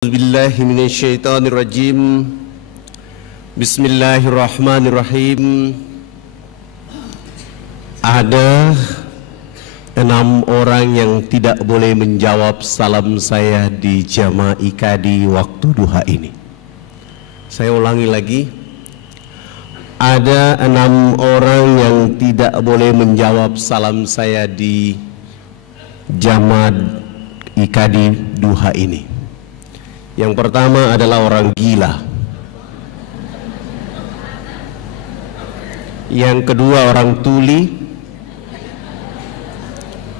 Billahi minasyaitonir rajim. Bismillahirrahmanirrahim. Ada 6 orang yang tidak boleh menjawab salam saya di jamaah Ikadi waktu duha ini. Saya ulangi lagi. Ada 6 orang yang tidak boleh menjawab salam saya di jamaah Ikadi duha ini. Yang pertama adalah orang gila. Yang kedua orang tuli.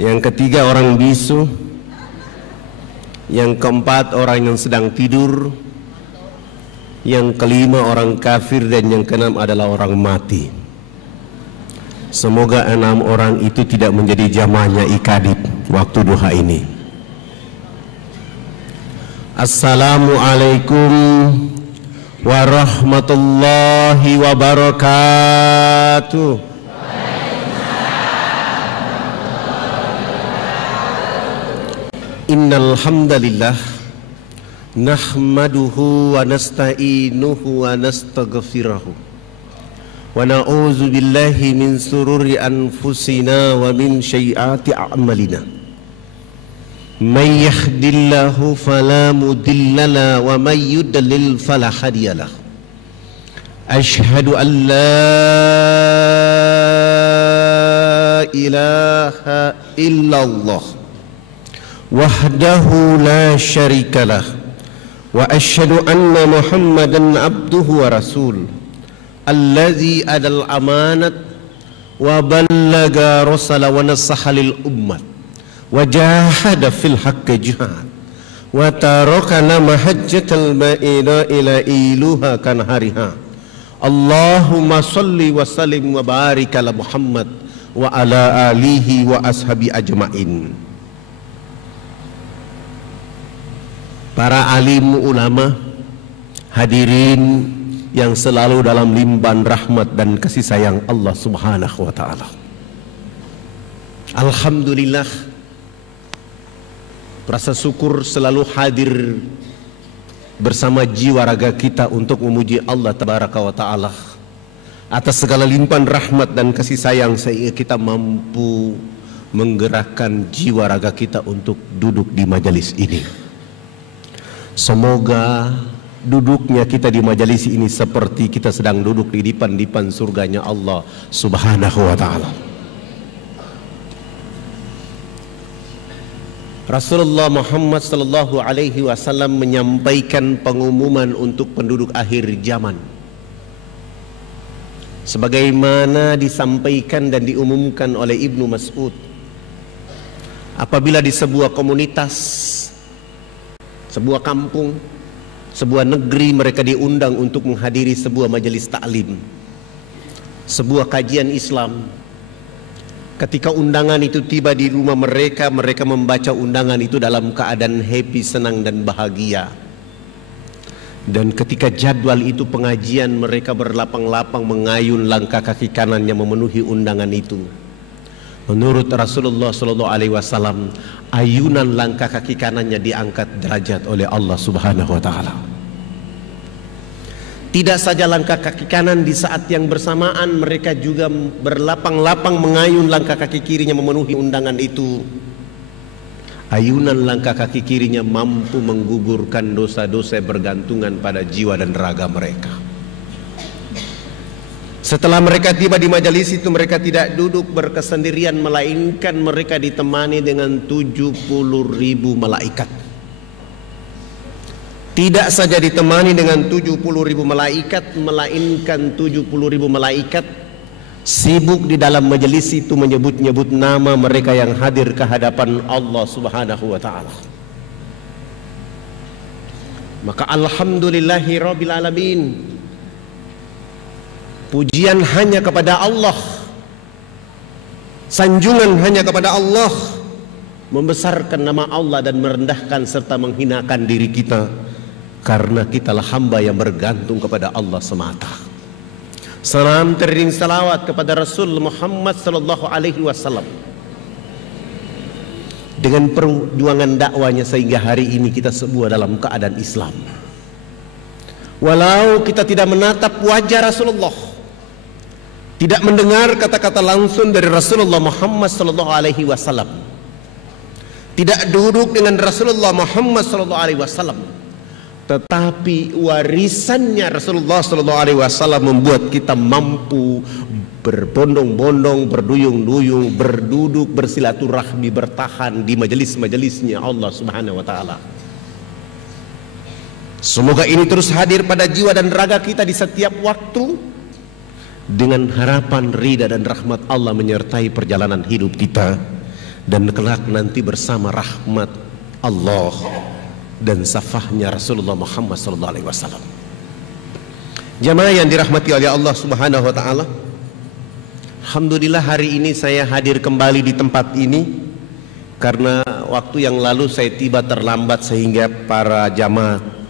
Yang ketiga orang bisu. Yang keempat orang yang sedang tidur. Yang kelima orang kafir, dan yang keenam adalah orang mati. Semoga 6 orang itu tidak menjadi jamaahnya Ikadi waktu duha ini. Assalamualaikum warahmatullahi wabarakatuh. Innal hamdalillah nahmaduhu wa nasta'inuhu wa nastaghfiruh wa na'udzu billahi min sururi anfusina wa min sayyiati a'malina. Man yahdillahu fala mudilla lahu wa man yudlil fala hadiya lahu. Asyhadu an la ilaha illallah wahdahu la syarika lah, wa asyhadu anna Muhammadan abduhu wa rasul allazi adal amanat wa ballaga rasala wa nasaha lil ummat wa jahada fil haqqi jihad wa tarakana mahajjatal ma'ina ila iluha kan hariha. Allahumma salli wa sallim wa barik ala Muhammad wa ala alihi wa ashabi ajmain. Para alim ulama, hadirin yang selalu dalam limpahan rahmat dan kasih sayang Allah Subhanahu wa ta'ala. Alhamdulillah, rasa syukur selalu hadir bersama jiwa raga kita untuk memuji Allah Tabaraka wa ta'ala atas segala limpahan rahmat dan kasih sayang, sehingga kita mampu menggerakkan jiwa raga kita untuk duduk di majelis ini. Semoga duduknya kita di majelis ini seperti kita sedang duduk di dipan-dipan surganya Allah Subhanahu wa ta'ala. Rasulullah Muhammad sallallahu alaihi wasallam menyampaikan pengumuman untuk penduduk akhir zaman, sebagaimana disampaikan dan diumumkan oleh Ibnu Mas'ud. Apabila di sebuah komunitas, sebuah kampung, sebuah negeri, mereka diundang untuk menghadiri sebuah majelis taklim, sebuah kajian Islam. Ketika undangan itu tiba di rumah mereka, mereka membaca undangan itu dalam keadaan happy, senang dan bahagia. Dan ketika jadwal itu pengajian, mereka berlapang-lapang mengayun langkah kaki kanannya memenuhi undangan itu. Menurut Rasulullah SAW, ayunan langkah kaki kanannya diangkat derajat oleh Allah Subhanahu wa ta'ala. Tidak saja langkah kaki kanan, di saat yang bersamaan mereka juga berlapang-lapang mengayun langkah kaki kirinya memenuhi undangan itu. Ayunan langkah kaki kirinya mampu menggugurkan dosa-dosa bergantungan pada jiwa dan raga mereka. Setelah mereka tiba di majelis itu, mereka tidak duduk berkesendirian, melainkan mereka ditemani dengan 70.000 malaikat. Tidak saja ditemani dengan 70.000 malaikat, melainkan 70.000 malaikat sibuk di dalam majelis itu menyebut-nyebut nama mereka yang hadir ke hadapan Allah Subhanahu wa ta'ala. Maka alhamdulillahi rabbil alamin, pujian hanya kepada Allah, sanjungan hanya kepada Allah, membesarkan nama Allah dan merendahkan serta menghinakan diri kita, karena kitalah hamba yang bergantung kepada Allah semata. Salam teriring salawat kepada Rasul Muhammad sallallahu alaihi wasallam, dengan perjuangan dakwanya sehingga hari ini kita semua dalam keadaan Islam. Walau kita tidak menatap wajah Rasulullah, tidak mendengar kata-kata langsung dari Rasulullah Muhammad SAW, tidak duduk dengan Rasulullah Muhammad SAW, tetapi warisannya Rasulullah SAW membuat kita mampu berbondong-bondong, berduyung-duyung, berduduk, bersilaturahmi, bertahan di majelis-majelisnya Allah Subhanahu wa Ta'ala. Semoga ini terus hadir pada jiwa dan raga kita di setiap waktu, dengan harapan ridha dan rahmat Allah menyertai perjalanan hidup kita, dan kelak nanti bersama rahmat Allah dan safahnya Rasulullah Muhammad SAW. Jamaah yang dirahmati oleh Allah Subhanahu wa Ta'ala, alhamdulillah hari ini saya hadir kembali di tempat ini karena waktu yang lalu saya tiba terlambat sehingga para jamaah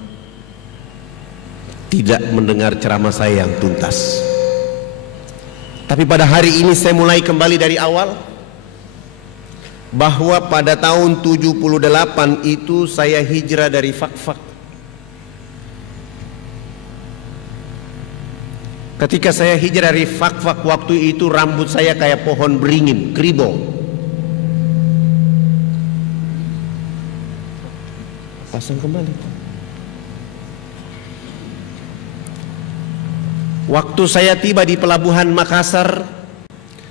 tidak mendengar ceramah saya yang tuntas. Tapi pada hari ini saya mulai kembali dari awal, bahwa pada tahun 78 itu saya hijrah dari Fakfak. Ketika saya hijrah dari Fakfak, waktu itu rambut saya kayak pohon beringin, kribo. Pasang kembali. Waktu saya tiba di pelabuhan Makassar,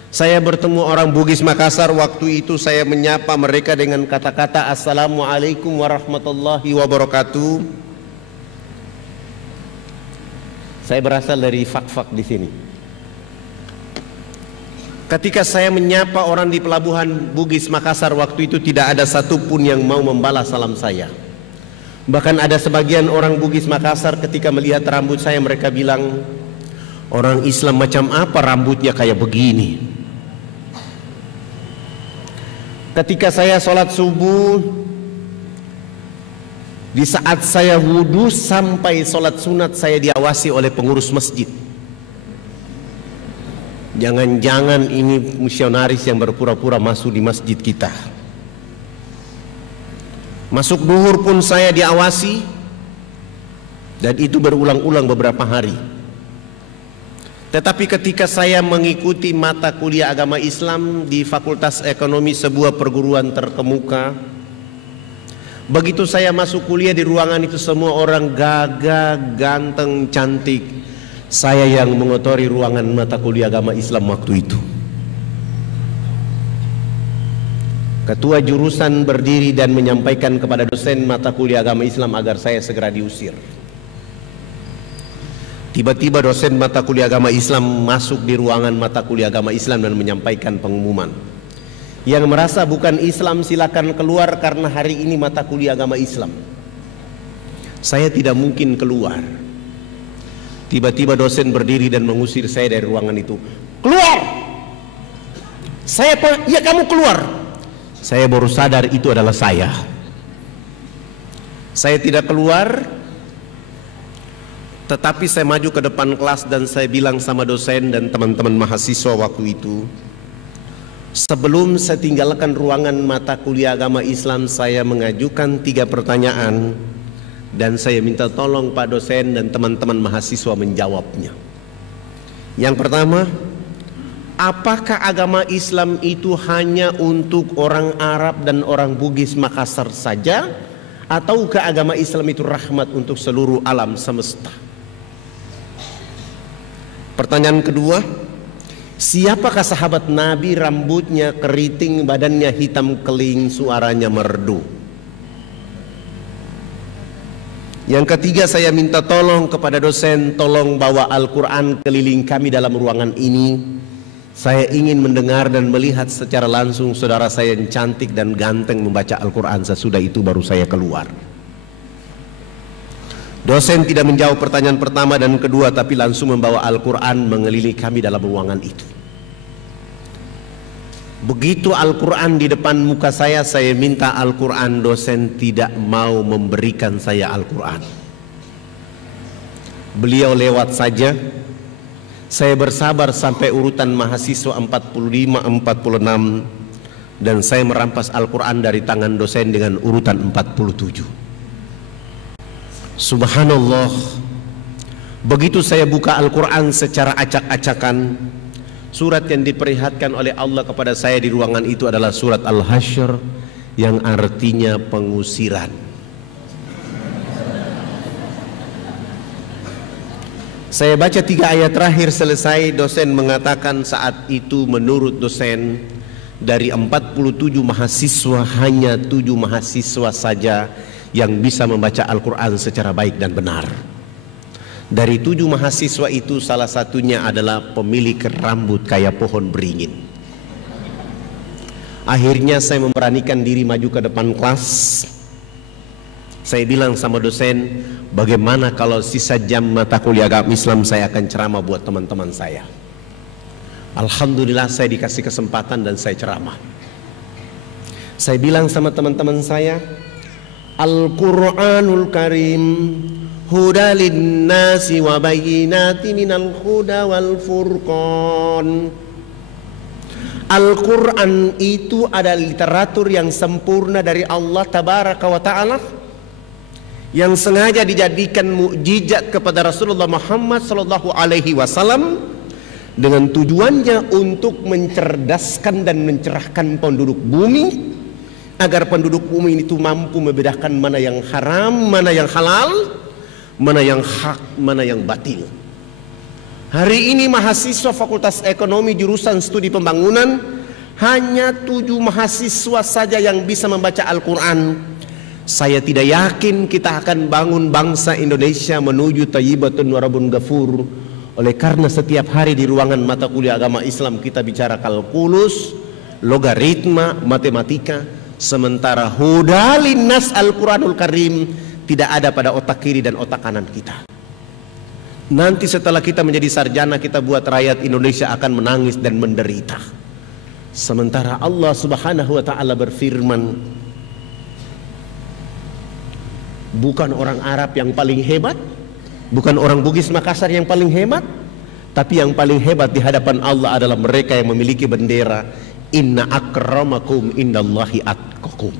saya bertemu orang Bugis Makassar. Waktu itu saya menyapa mereka dengan kata-kata Assalamualaikum warahmatullahi wabarakatuh. Saya berasal dari Fakfak di sini. Ketika saya menyapa orang di pelabuhan Bugis Makassar, waktu itu tidak ada satupun yang mau membalas salam saya. Bahkan ada sebagian orang Bugis Makassar ketika melihat rambut saya, mereka bilang, orang Islam macam apa rambutnya kayak begini. Ketika saya sholat subuh, di saat saya wudhu sampai sholat sunat, saya diawasi oleh pengurus masjid. Jangan-jangan ini misionaris yang berpura-pura masuk di masjid kita. Masuk duhur pun saya diawasi, dan itu berulang-ulang beberapa hari. Tetapi ketika saya mengikuti mata kuliah agama Islam di Fakultas Ekonomi, sebuah perguruan terkemuka, begitu saya masuk kuliah, di ruangan itu semua orang gagah, ganteng, cantik. Saya yang mengotori ruangan mata kuliah agama Islam waktu itu. Ketua jurusan berdiri dan menyampaikan kepada dosen mata kuliah agama Islam agar saya segera diusir. Tiba-tiba dosen mata kuliah agama Islam masuk di ruangan mata kuliah agama Islam dan menyampaikan pengumuman, yang merasa bukan Islam silakan keluar karena hari ini mata kuliah agama Islam. Saya tidak mungkin keluar. Tiba-tiba dosen berdiri dan mengusir saya dari ruangan itu. Keluar! Saya, ya kamu keluar. Saya baru sadar itu adalah saya. Saya tidak keluar. Tetapi saya maju ke depan kelas dan saya bilang sama dosen dan teman-teman mahasiswa waktu itu, sebelum saya tinggalkan ruangan mata kuliah agama Islam, saya mengajukan 3 pertanyaan dan saya minta tolong Pak dosen dan teman-teman mahasiswa menjawabnya. Yang pertama, apakah agama Islam itu hanya untuk orang Arab dan orang Bugis Makassar saja, ataukah agama Islam itu rahmat untuk seluruh alam semesta? Pertanyaan kedua, siapakah sahabat Nabi rambutnya keriting, badannya hitam keling, suaranya merdu? Yang ketiga, saya minta tolong kepada dosen, tolong bawa Al-Quran keliling kami dalam ruangan ini. Saya ingin mendengar dan melihat secara langsung saudara saya yang cantik dan ganteng membaca Al-Quran. Sesudah itu baru saya keluar. Dosen tidak menjawab pertanyaan pertama dan kedua, tapi langsung membawa Al-Quran mengelilingi kami dalam ruangan itu. Begitu Al-Quran di depan muka saya minta Al-Quran, dosen tidak mau memberikan saya Al-Quran. Beliau lewat saja. Saya bersabar sampai urutan mahasiswa 45, 46. dan saya merampas Al-Quran dari tangan dosen dengan urutan 47. Subhanallah, begitu saya buka Al-Quran secara acak-acakan, surat yang diperlihatkan oleh Allah kepada saya di ruangan itu adalah surat Al-Hasyr yang artinya pengusiran. Saya baca 3 ayat terakhir selesai, dosen mengatakan saat itu menurut dosen dari 47 mahasiswa hanya 7 mahasiswa saja yang bisa membaca Al-Quran secara baik dan benar. Dari 7 mahasiswa itu salah satunya adalah pemilik rambut kayak pohon beringin. Akhirnya saya memberanikan diri maju ke depan kelas. Saya bilang sama dosen, bagaimana kalau sisa jam mata kuliah agama Islam saya akan ceramah buat teman-teman saya. Alhamdulillah saya dikasih kesempatan dan saya ceramah. Saya bilang sama teman-teman saya, Al-Quranul Karim huda linnasi wa bayyinati minal huda wal furqan. Al-Quran itu adalah literatur yang sempurna dari Allah Tabaraka wa Ta'ala, yang sengaja dijadikan mukjizat kepada Rasulullah Muhammad sallallahu alaihi wasallam dengan tujuannya untuk mencerdaskan dan mencerahkan penduduk bumi, agar penduduk bumi itu mampu membedakan mana yang haram, mana yang halal, mana yang hak, mana yang batil. Hari ini mahasiswa Fakultas Ekonomi jurusan Studi Pembangunan hanya 7 mahasiswa saja yang bisa membaca Al-Quran. Saya tidak yakin kita akan bangun bangsa Indonesia menuju thayyibatun warabun ghafur. Oleh karena setiap hari di ruangan mata kuliah agama Islam kita bicara kalkulus, logaritma, matematika, sementara huda linnas Al-Quranul Karim tidak ada pada otak kiri dan otak kanan kita. Nanti setelah kita menjadi sarjana, kita buat rakyat Indonesia akan menangis dan menderita. Sementara Allah Subhanahu wa Ta'ala berfirman, bukan orang Arab yang paling hebat, bukan orang Bugis Makassar yang paling hebat, tapi yang paling hebat di hadapan Allah adalah mereka yang memiliki bendera inna akramakum indallahi atqakum.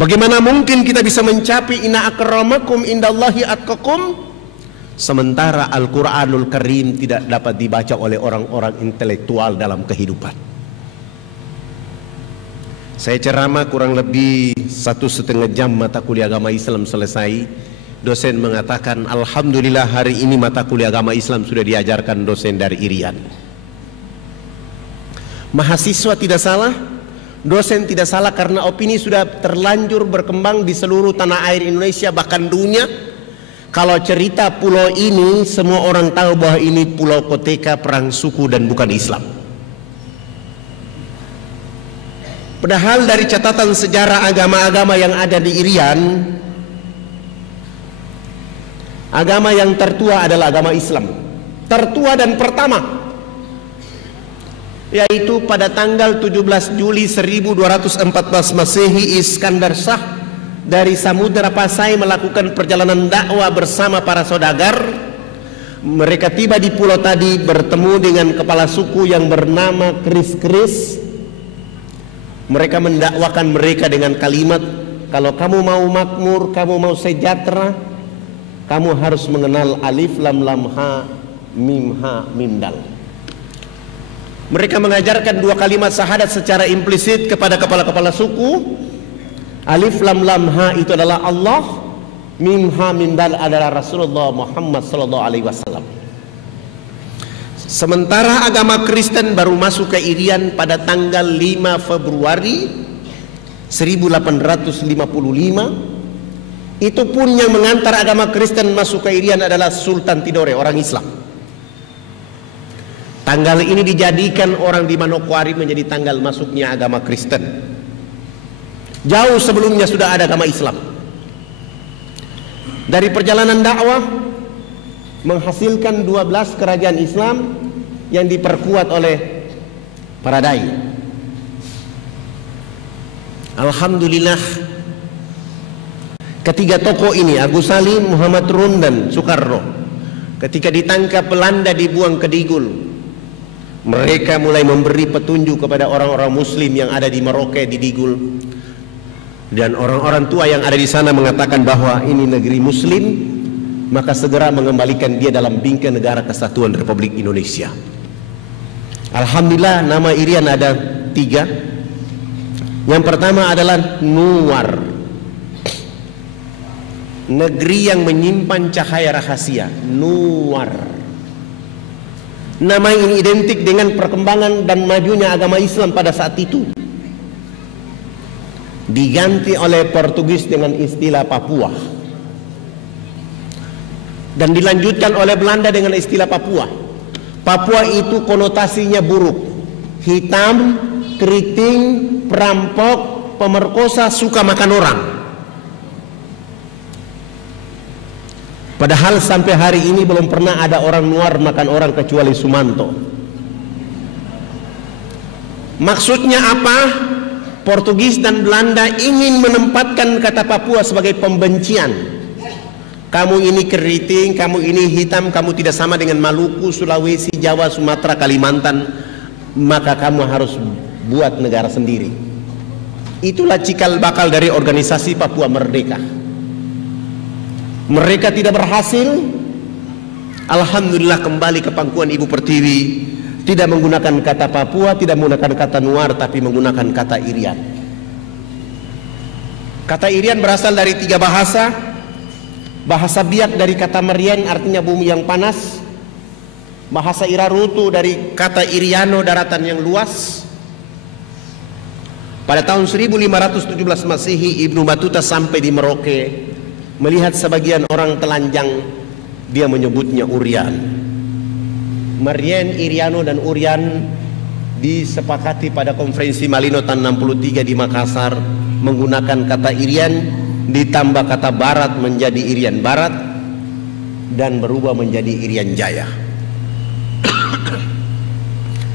Bagaimana mungkin kita bisa mencapai inna akramakum indallahi atqakum sementara Al-Quranul Karim tidak dapat dibaca oleh orang-orang intelektual dalam kehidupan? Saya ceramah kurang lebih 1,5 jam mata kuliah agama Islam selesai. Dosen mengatakan, Alhamdulillah hari ini mata kuliah agama Islam sudah diajarkan dosen dari Irian. Mahasiswa tidak salah, dosen tidak salah, karena opini sudah terlanjur berkembang di seluruh tanah air Indonesia bahkan dunia. Kalau cerita pulau ini semua orang tahu bahwa ini pulau koteka perang suku dan bukan Islam. Padahal dari catatan sejarah agama-agama yang ada di Irian, agama yang tertua adalah agama Islam. Tertua dan pertama, yaitu pada tanggal 17 Juli 1214 Masehi, Iskandar Shah dari Samudra Pasai melakukan perjalanan dakwah bersama para saudagar. Mereka tiba di pulau tadi, bertemu dengan kepala suku yang bernama Kris-Kris. Mereka mendakwakan mereka dengan kalimat, kalau kamu mau makmur, kamu mau sejahtera, kamu harus mengenal alif lam lam ha mim dal. Mereka mengajarkan 2 kalimat syahadat secara implisit kepada kepala-kepala suku. Alif lam lam ha itu adalah Allah, mim dal adalah Rasulullah Muhammad sallallahu alaihi wasallam. Sementara agama Kristen baru masuk ke Irian pada tanggal 5 Februari 1855. Itu pun yang mengantar agama Kristen masuk ke Irian adalah Sultan Tidore, orang Islam. Tanggal ini dijadikan orang di Manokwari menjadi tanggal masuknya agama Kristen. Jauh sebelumnya sudah ada agama Islam. Dari perjalanan dakwah menghasilkan 12 kerajaan Islam yang diperkuat oleh para dai. Alhamdulillah, ketiga tokoh ini, Agus Salim, Muhammad Rum dan Soekarno, ketika ditangkap Belanda dibuang ke Digul, Mereka mulai memberi petunjuk kepada orang-orang muslim yang ada di Merauke, di Digul. Dan orang-orang tua yang ada di sana mengatakan bahwa ini negeri muslim, maka segera mengembalikan dia dalam bingkai negara kesatuan Republik Indonesia. Alhamdulillah, nama Irian ada 3. Yang pertama adalah Nuwar, negeri yang menyimpan cahaya rahasia. Nuwar. Nama ini identik dengan perkembangan dan majunya agama Islam pada saat itu. Diganti oleh Portugis dengan istilah Papua, dan dilanjutkan oleh Belanda dengan istilah Papua. Papua itu konotasinya buruk, hitam, keriting, perampok, pemerkosa, suka makan orang. Padahal sampai hari ini belum pernah ada orang Nuar makan orang kecuali Sumanto. Maksudnya apa? Portugis dan Belanda ingin menempatkan kata Papua sebagai pembencian. Kamu ini keriting, kamu ini hitam, kamu tidak sama dengan Maluku, Sulawesi, Jawa, Sumatera, Kalimantan, maka kamu harus buat negara sendiri. Itulah cikal bakal dari organisasi Papua Merdeka. Mereka tidak berhasil. Alhamdulillah, kembali ke pangkuan Ibu Pertiwi, tidak menggunakan kata Papua, tidak menggunakan kata Nuar, tapi menggunakan kata Irian. Kata Irian berasal dari 3 bahasa. Bahasa Biak dari kata Merien, artinya bumi yang panas. Bahasa Irarutu dari kata Iriano, daratan yang luas. Pada tahun 1517 Masehi, Ibnu Battuta sampai di Merauke, melihat sebagian orang telanjang, dia menyebutnya Urian. Merien, Iriano, dan Urian disepakati pada konferensi Malino tahun 63 di Makassar menggunakan kata Irian ditambah kata Barat menjadi Irian Barat dan berubah menjadi Irian Jaya.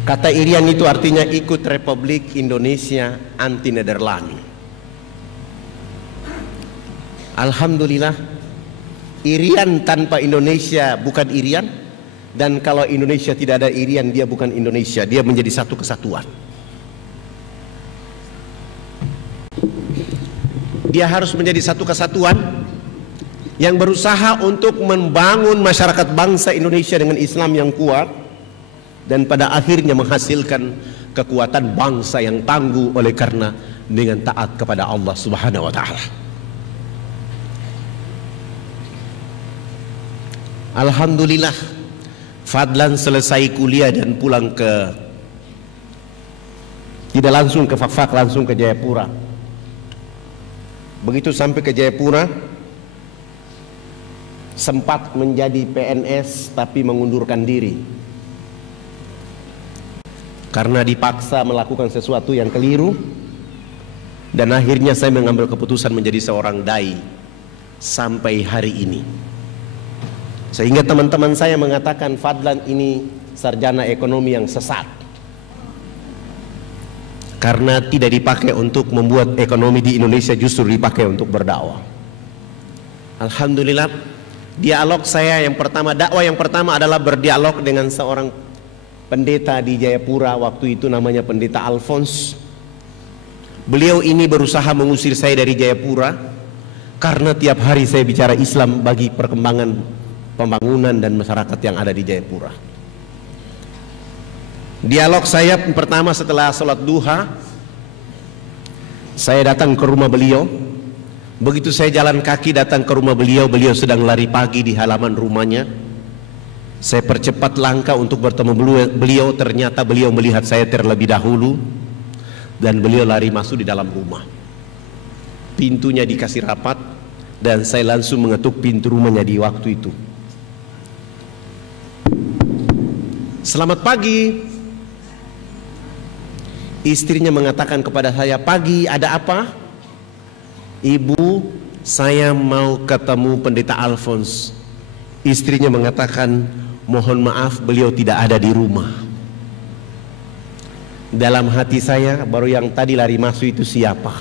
Kata Irian itu artinya ikut Republik Indonesia anti Nederland. Alhamdulillah, Irian tanpa Indonesia bukan Irian, dan kalau Indonesia tidak ada Irian, dia bukan Indonesia, dia menjadi satu kesatuan. Dia harus menjadi satu kesatuan yang berusaha untuk membangun masyarakat bangsa Indonesia dengan Islam yang kuat, dan pada akhirnya menghasilkan kekuatan bangsa yang tangguh oleh karena dengan taat kepada Allah Subhanahu wa Ta'ala. Alhamdulillah, Fadlan selesai kuliah dan pulang tidak langsung ke Fakfak, langsung ke Jayapura. Begitu sampai ke Jayapura, sempat menjadi PNS tapi mengundurkan diri karena dipaksa melakukan sesuatu yang keliru, dan akhirnya saya mengambil keputusan menjadi seorang dai sampai hari ini. Sehingga teman-teman saya mengatakan Fadlan ini sarjana ekonomi yang sesat, karena tidak dipakai untuk membuat ekonomi di Indonesia, justru dipakai untuk berdakwah. Alhamdulillah, dialog saya yang pertama, dakwah yang pertama adalah berdialog dengan seorang pendeta di Jayapura, waktu itu namanya Pendeta Alphonse. Beliau ini berusaha mengusir saya dari Jayapura karena tiap hari saya bicara Islam bagi perkembangan pembangunan dan masyarakat yang ada di Jayapura. Dialog saya pertama setelah sholat duha, saya datang ke rumah beliau. Begitu saya jalan kaki datang ke rumah beliau, beliau sedang lari pagi di halaman rumahnya. Saya percepat langkah untuk bertemu beliau, ternyata beliau melihat saya terlebih dahulu dan beliau lari masuk di dalam rumah. Pintunya dikasih rapat dan saya langsung mengetuk pintu rumahnya di waktu itu. Selamat pagi. Istrinya mengatakan kepada saya, pagi, ada apa? Ibu, saya mau ketemu Pendeta Alphonse. Istrinya mengatakan, mohon maaf, beliau tidak ada di rumah. Dalam hati saya, baru yang tadi lari masuk itu siapa?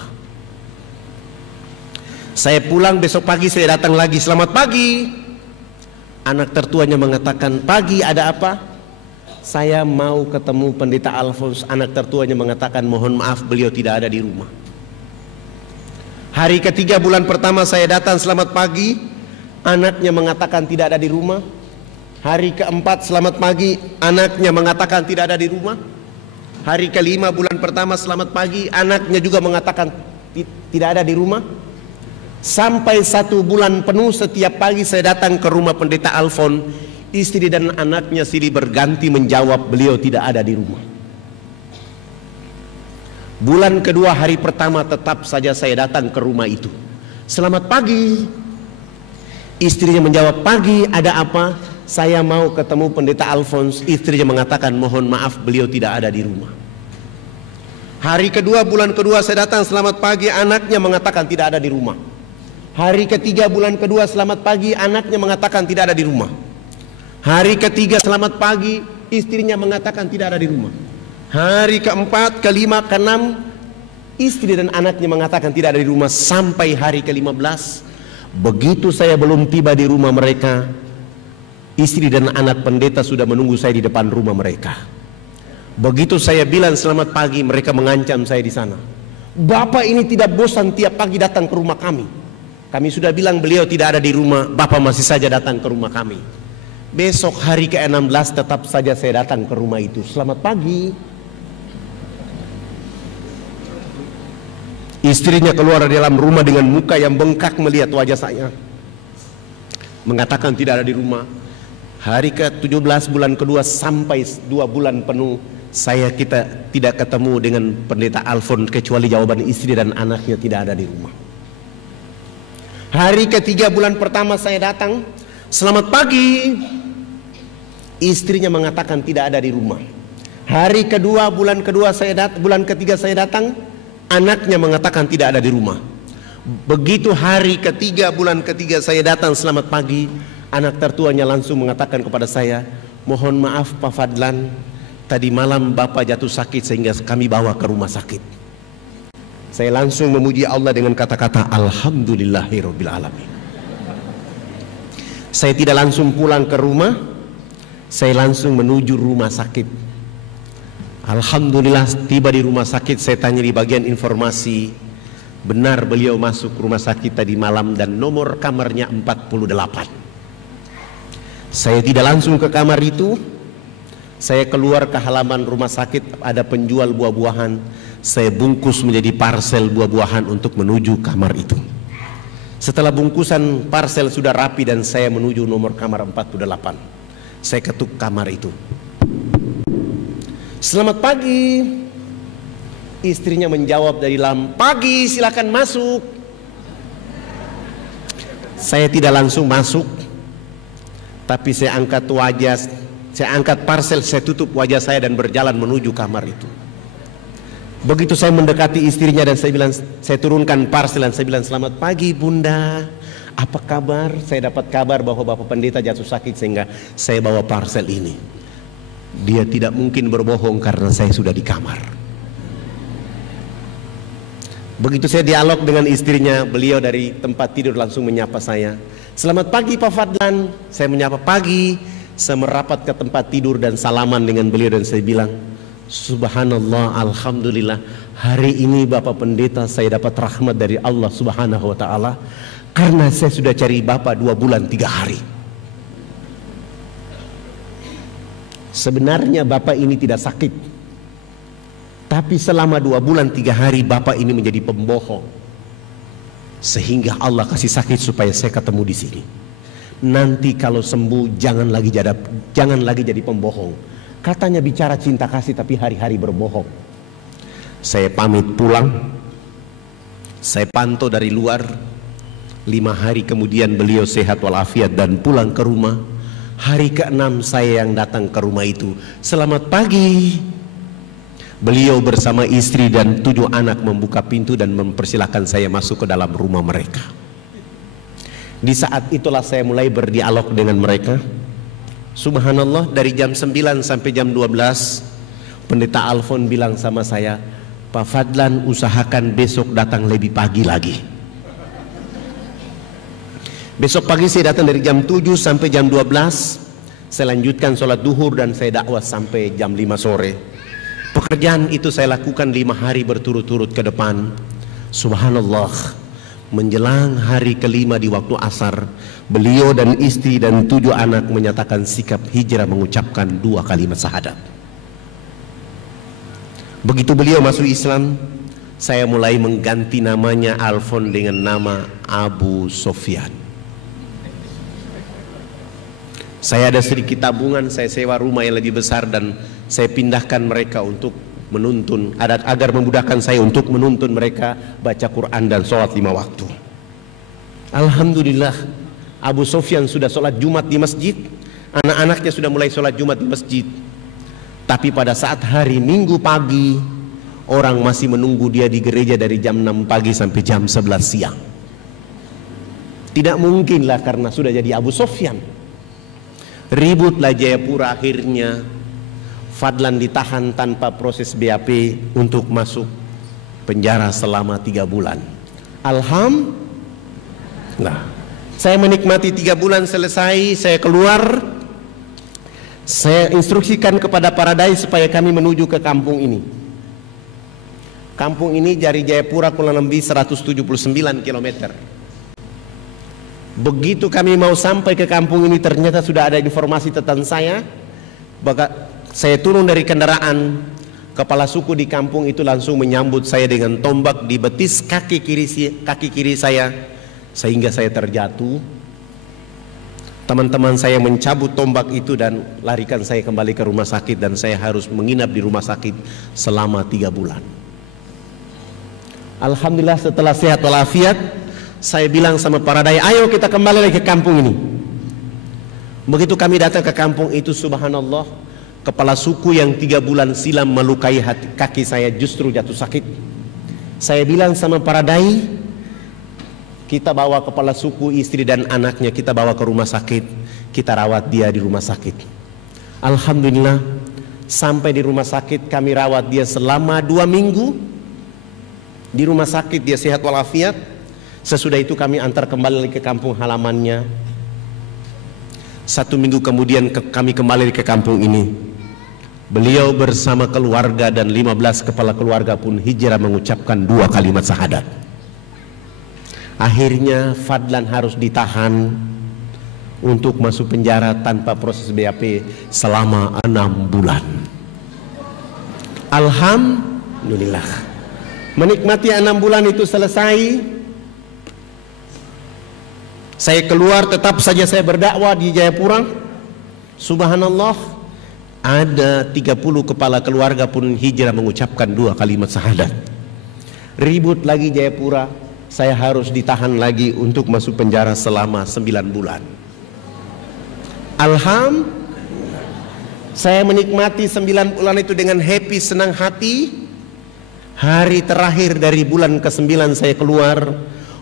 Saya pulang, besok pagi saya datang lagi, selamat pagi. Anak tertuanya mengatakan, pagi, ada apa? saya mau ketemu Pendeta Alfons. Anak tertuanya mengatakan mohon maaf beliau tidak ada di rumah. Hari ketiga bulan pertama saya datang selamat pagi, anaknya mengatakan tidak ada di rumah. Hari keempat selamat pagi, anaknya mengatakan tidak ada di rumah. Hari kelima bulan pertama selamat pagi, anaknya juga mengatakan tidak ada di rumah. Sampai 1 bulan penuh setiap pagi saya datang ke rumah Pendeta Alfons. Istri dan anaknya silih berganti menjawab beliau tidak ada di rumah. Bulan kedua hari pertama tetap saja saya datang ke rumah itu. Selamat pagi. Istrinya menjawab pagi, ada apa? Saya mau ketemu Pendeta Alfons. Istrinya mengatakan mohon maaf beliau tidak ada di rumah. Hari kedua bulan kedua saya datang selamat pagi, anaknya mengatakan tidak ada di rumah. Hari ketiga bulan kedua selamat pagi, anaknya mengatakan tidak ada di rumah. Hari ketiga selamat pagi, istrinya mengatakan tidak ada di rumah. Hari keempat, kelima, keenam, istri dan anaknya mengatakan tidak ada di rumah. Sampai hari ke-15, begitu saya belum tiba di rumah mereka, istri dan anak pendeta sudah menunggu saya di depan rumah mereka. Begitu saya bilang selamat pagi, mereka mengancam saya di sana. Bapak ini tidak bosan tiap pagi datang ke rumah kami. Kami sudah bilang beliau tidak ada di rumah, Bapak masih saja datang ke rumah kami. Besok hari ke-16 tetap saja saya datang ke rumah itu. Selamat pagi. Istrinya keluar dari dalam rumah dengan muka yang bengkak melihat wajah saya, mengatakan tidak ada di rumah. Hari ke-17 bulan kedua sampai 2 bulan penuh kita tidak ketemu dengan Pendeta Alfons kecuali jawaban istri dan anaknya tidak ada di rumah. Hari ketiga bulan pertama saya datang, selamat pagi. Istrinya mengatakan tidak ada di rumah. Hari kedua bulan ketiga saya datang, anaknya mengatakan tidak ada di rumah. Begitu hari ketiga bulan ketiga saya datang selamat pagi, anak tertuanya langsung mengatakan kepada saya, mohon maaf Pak Fadlan, tadi malam Bapak jatuh sakit sehingga kami bawa ke rumah sakit. Saya langsung memuji Allah dengan kata-kata Alhamdulillahirabbil alamin. Saya tidak langsung pulang ke rumah, saya langsung menuju rumah sakit. Alhamdulillah tiba di rumah sakit, saya tanya di bagian informasi, benar beliau masuk rumah sakit tadi malam dan nomor kamarnya 48. Saya tidak langsung ke kamar itu, saya keluar ke halaman rumah sakit, ada penjual buah-buahan, saya bungkus menjadi parsel buah-buahan untuk menuju kamar itu. Setelah bungkusan parsel sudah rapi dan saya menuju nomor kamar 48, saya ketuk kamar itu. Selamat pagi. Istrinya menjawab dari dalam, pagi, silakan masuk. Saya tidak langsung masuk, tapi saya angkat wajah, saya angkat parsel, saya tutup wajah saya dan berjalan menuju kamar itu. Begitu saya mendekati istrinya dan saya bilang, saya turunkan parsel dan saya bilang, selamat pagi Bunda, apa kabar? Saya dapat kabar bahwa Bapak Pendeta jatuh sakit sehingga saya bawa parsel ini. Dia tidak mungkin berbohong karena saya sudah di kamar. Begitu saya dialog dengan istrinya, beliau dari tempat tidur langsung menyapa saya. Selamat pagi Pak Fadlan. Saya menyapa pagi. Saya merapat ke tempat tidur dan salaman dengan beliau dan saya bilang, Subhanallah, Alhamdulillah, hari ini Bapak Pendeta saya dapat rahmat dari Allah Subhanahu wa ta'ala, karena saya sudah cari Bapak 2 bulan 3 hari. Sebenarnya Bapak ini tidak sakit, tapi selama 2 bulan 3 hari Bapak ini menjadi pembohong, sehingga Allah kasih sakit supaya saya ketemu di sini. Nanti kalau sembuh jangan lagi jadi pembohong. Katanya bicara cinta kasih tapi hari-hari berbohong. Saya pamit pulang. Saya pantau dari luar. 5 hari kemudian beliau sehat walafiat dan pulang ke rumah. Hari ke-6 saya yang datang ke rumah itu. Selamat pagi. Beliau bersama istri dan 7 anak membuka pintu dan mempersilahkan saya masuk ke dalam rumah mereka. Di saat itulah saya mulai berdialog dengan mereka. Subhanallah, dari jam 9 sampai jam 12 Pendeta Alfons bilang sama saya, Pak Fadlan usahakan besok datang lebih pagi lagi. Besok pagi saya datang dari jam 7 sampai jam 12. Saya lanjutkan sholat duhur dan saya dakwah sampai jam 5 sore. Pekerjaan itu saya lakukan 5 hari berturut-turut ke depan. Subhanallah, menjelang hari kelima di waktu asar, beliau dan istri dan 7 anak menyatakan sikap hijrah mengucapkan 2 kalimat syahadat. Begitu beliau masuk Islam, saya mulai mengganti namanya Alfon dengan nama Abu Sofyan. Saya ada sedikit tabungan, saya sewa rumah yang lebih besar dan saya pindahkan mereka untuk menuntun, agar memudahkan saya untuk menuntun mereka baca Quran dan sholat 5 waktu. Alhamdulillah, Abu Sofyan sudah sholat Jumat di masjid, anak-anaknya sudah mulai sholat Jumat di masjid. Tapi pada saat hari Minggu pagi, orang masih menunggu dia di gereja dari jam 6 pagi sampai jam 11 siang. Tidak mungkinlah karena sudah jadi Abu Sofyan. Ributlah Jayapura, akhirnya Fadlan ditahan tanpa proses BAP untuk masuk penjara selama 3 bulan. Alhamdulillah, saya menikmati 3 bulan selesai, saya keluar. Saya instruksikan kepada Paradise supaya kami menuju ke kampung ini. Kampung ini dari Jayapura kurang lebih 179 km. Begitu kami mau sampai ke kampung ini, ternyata sudah ada informasi tentang saya. Saya turun dari kendaraan, kepala suku di kampung itu langsung menyambut saya dengan tombak di betis kaki kiri saya, sehingga saya terjatuh. Teman-teman saya mencabut tombak itu dan larikan saya kembali ke rumah sakit, dan saya harus menginap di rumah sakit selama 3 bulan. Alhamdulillah, setelah sehat walafiat, saya bilang sama Paradise, ayo kita kembali lagi ke kampung ini. Begitu kami datang ke kampung itu, subhanallah, kepala suku yang 3 bulan silam melukai kaki saya justru jatuh sakit. Saya bilang sama Paradise, kita bawa kepala suku, istri dan anaknya, kita bawa ke rumah sakit, kita rawat dia di rumah sakit. Alhamdulillah, sampai di rumah sakit kami rawat dia selama 2 minggu. Di rumah sakit dia sehat walafiat. Sesudah itu kami antar kembali ke kampung halamannya. 1 minggu kemudian kami kembali ke kampung ini. Beliau bersama keluarga dan 15 kepala keluarga pun hijrah mengucapkan 2 kalimat syahadat. Akhirnya Fadlan harus ditahan untuk masuk penjara tanpa proses BAP selama 6 bulan. Alhamdulillah, menikmati 6 bulan itu selesai. Saya keluar, tetap saja saya berdakwah di Jayapura. Subhanallah, ada 30 kepala keluarga pun hijrah mengucapkan 2 kalimat syahadat. Ribut lagi Jayapura, saya harus ditahan lagi untuk masuk penjara selama 9 bulan. Alhamdulillah, saya menikmati 9 bulan itu dengan happy, senang hati. Hari terakhir dari bulan ke-9 saya keluar.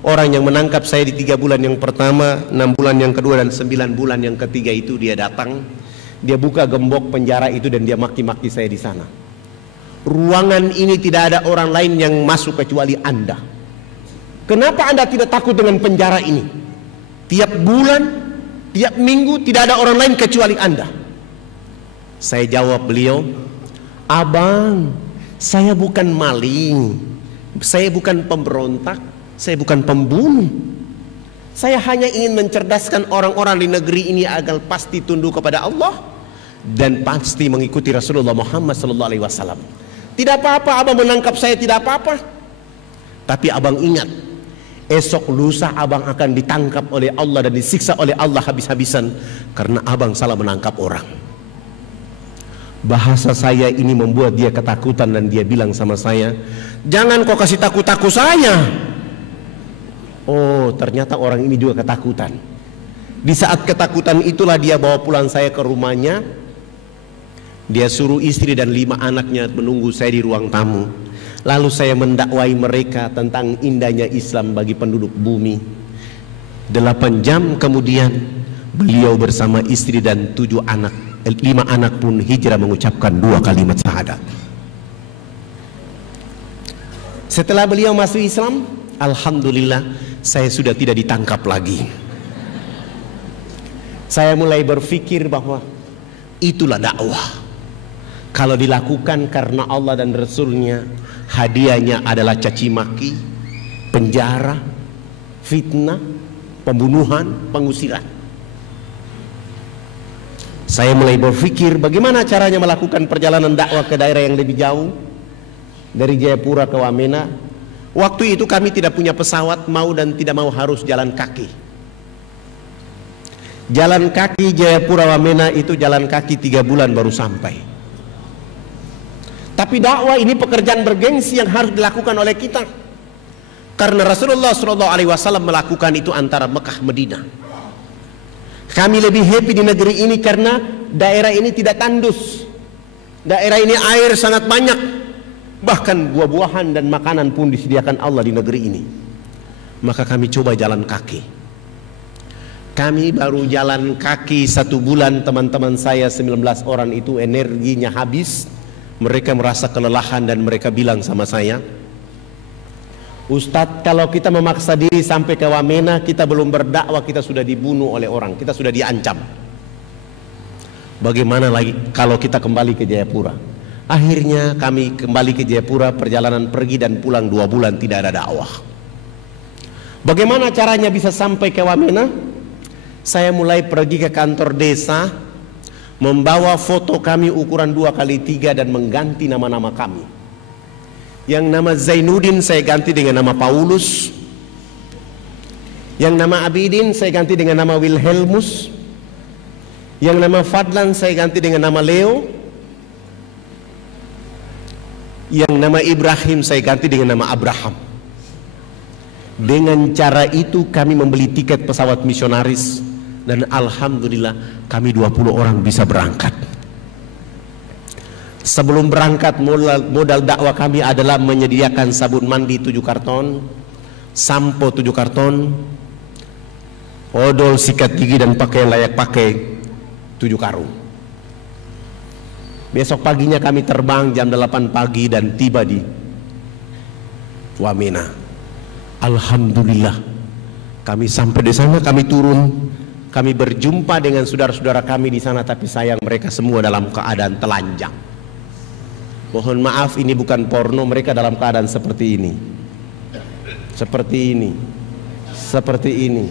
Orang yang menangkap saya di 3 bulan yang pertama, 6 bulan yang kedua, dan 9 bulan yang ketiga itu dia datang. Dia buka gembok penjara itu dan dia maki-maki saya di sana. Ruangan ini tidak ada orang lain yang masuk kecuali Anda. Kenapa Anda tidak takut dengan penjara ini? Tiap bulan, tiap minggu tidak ada orang lain kecuali Anda. Saya jawab beliau, abang, saya bukan maling, saya bukan pemberontak, saya bukan pembunuh. Saya hanya ingin mencerdaskan orang-orang di negeri ini agar pasti tunduk kepada Allah dan pasti mengikuti Rasulullah Muhammad SAW. Tidak apa-apa abang menangkap saya, tidak apa-apa. Tapi abang ingat, esok lusa abang akan ditangkap oleh Allah dan disiksa oleh Allah habis-habisan karena abang salah menangkap orang. Bahasa saya ini membuat dia ketakutan dan dia bilang sama saya, jangan kau kasih takut-takut saya. Oh, ternyata orang ini juga ketakutan. Di saat ketakutan itulah dia bawa pulang saya ke rumahnya. Dia suruh istri dan 5 anaknya menunggu saya di ruang tamu. Lalu saya mendakwai mereka tentang indahnya Islam bagi penduduk bumi. 8 jam kemudian beliau bersama istri dan 5 anak pun hijrah mengucapkan 2 kalimat syahadat. Setelah beliau masuk Islam, alhamdulillah saya sudah tidak ditangkap lagi. Saya mulai berpikir bahwa Itulah dakwah. Kalau dilakukan karena Allah dan Rasulnya, hadiahnya adalah caci maki, penjara, fitnah, pembunuhan, pengusiran. Saya mulai berpikir bagaimana caranya melakukan perjalanan dakwah ke daerah yang lebih jauh dari Jayapura ke Wamena. Waktu itu kami tidak punya pesawat, mau dan tidak mau harus jalan kaki. Jalan kaki Jayapura Wamena itu jalan kaki 3 bulan baru sampai. Tapi dakwah ini pekerjaan bergengsi yang harus dilakukan oleh kita, karena Rasulullah SAW melakukan itu antara Mekah Madinah. Kami lebih happy di negeri ini karena daerah ini tidak tandus. Daerah ini air sangat banyak, bahkan buah-buahan dan makanan pun disediakan Allah di negeri ini. Maka kami coba jalan kaki. Kami baru jalan kaki 1 bulan, teman-teman saya 19 orang itu energinya habis. Mereka merasa kelelahan dan mereka bilang sama saya, Ustadz, kalau kita memaksa diri sampai ke Wamena, kita belum berdakwah, kita sudah dibunuh oleh orang, kita sudah diancam. Bagaimana lagi kalau kita kembali ke Jayapura? Akhirnya kami kembali ke Jayapura, perjalanan pergi dan pulang 2 bulan tidak ada dakwah. Bagaimana caranya bisa sampai ke Wamena? Saya mulai pergi ke kantor desa, membawa foto kami ukuran 2x3 dan mengganti nama-nama kami. Yang nama Zainuddin saya ganti dengan nama Paulus. Yang nama Abidin saya ganti dengan nama Wilhelmus. Yang nama Fadlan saya ganti dengan nama Leo. Yang nama Ibrahim saya ganti dengan nama Abraham. Dengan cara itu kami membeli tiket pesawat misionaris, dan alhamdulillah kami 20 orang bisa berangkat. Sebelum berangkat, modal dakwah kami adalah menyediakan sabun mandi 7 karton, sampo 7 karton, odol, sikat gigi dan pakaian layak pakai 7 karung. Besok paginya kami terbang jam 8 pagi dan tiba di Wamena. Alhamdulillah kami sampai di sana, kami turun, kami berjumpa dengan saudara-saudara kami di sana, tapi sayang mereka semua dalam keadaan telanjang. Mohon maaf, ini bukan porno, mereka dalam keadaan seperti ini. Seperti ini. Seperti ini.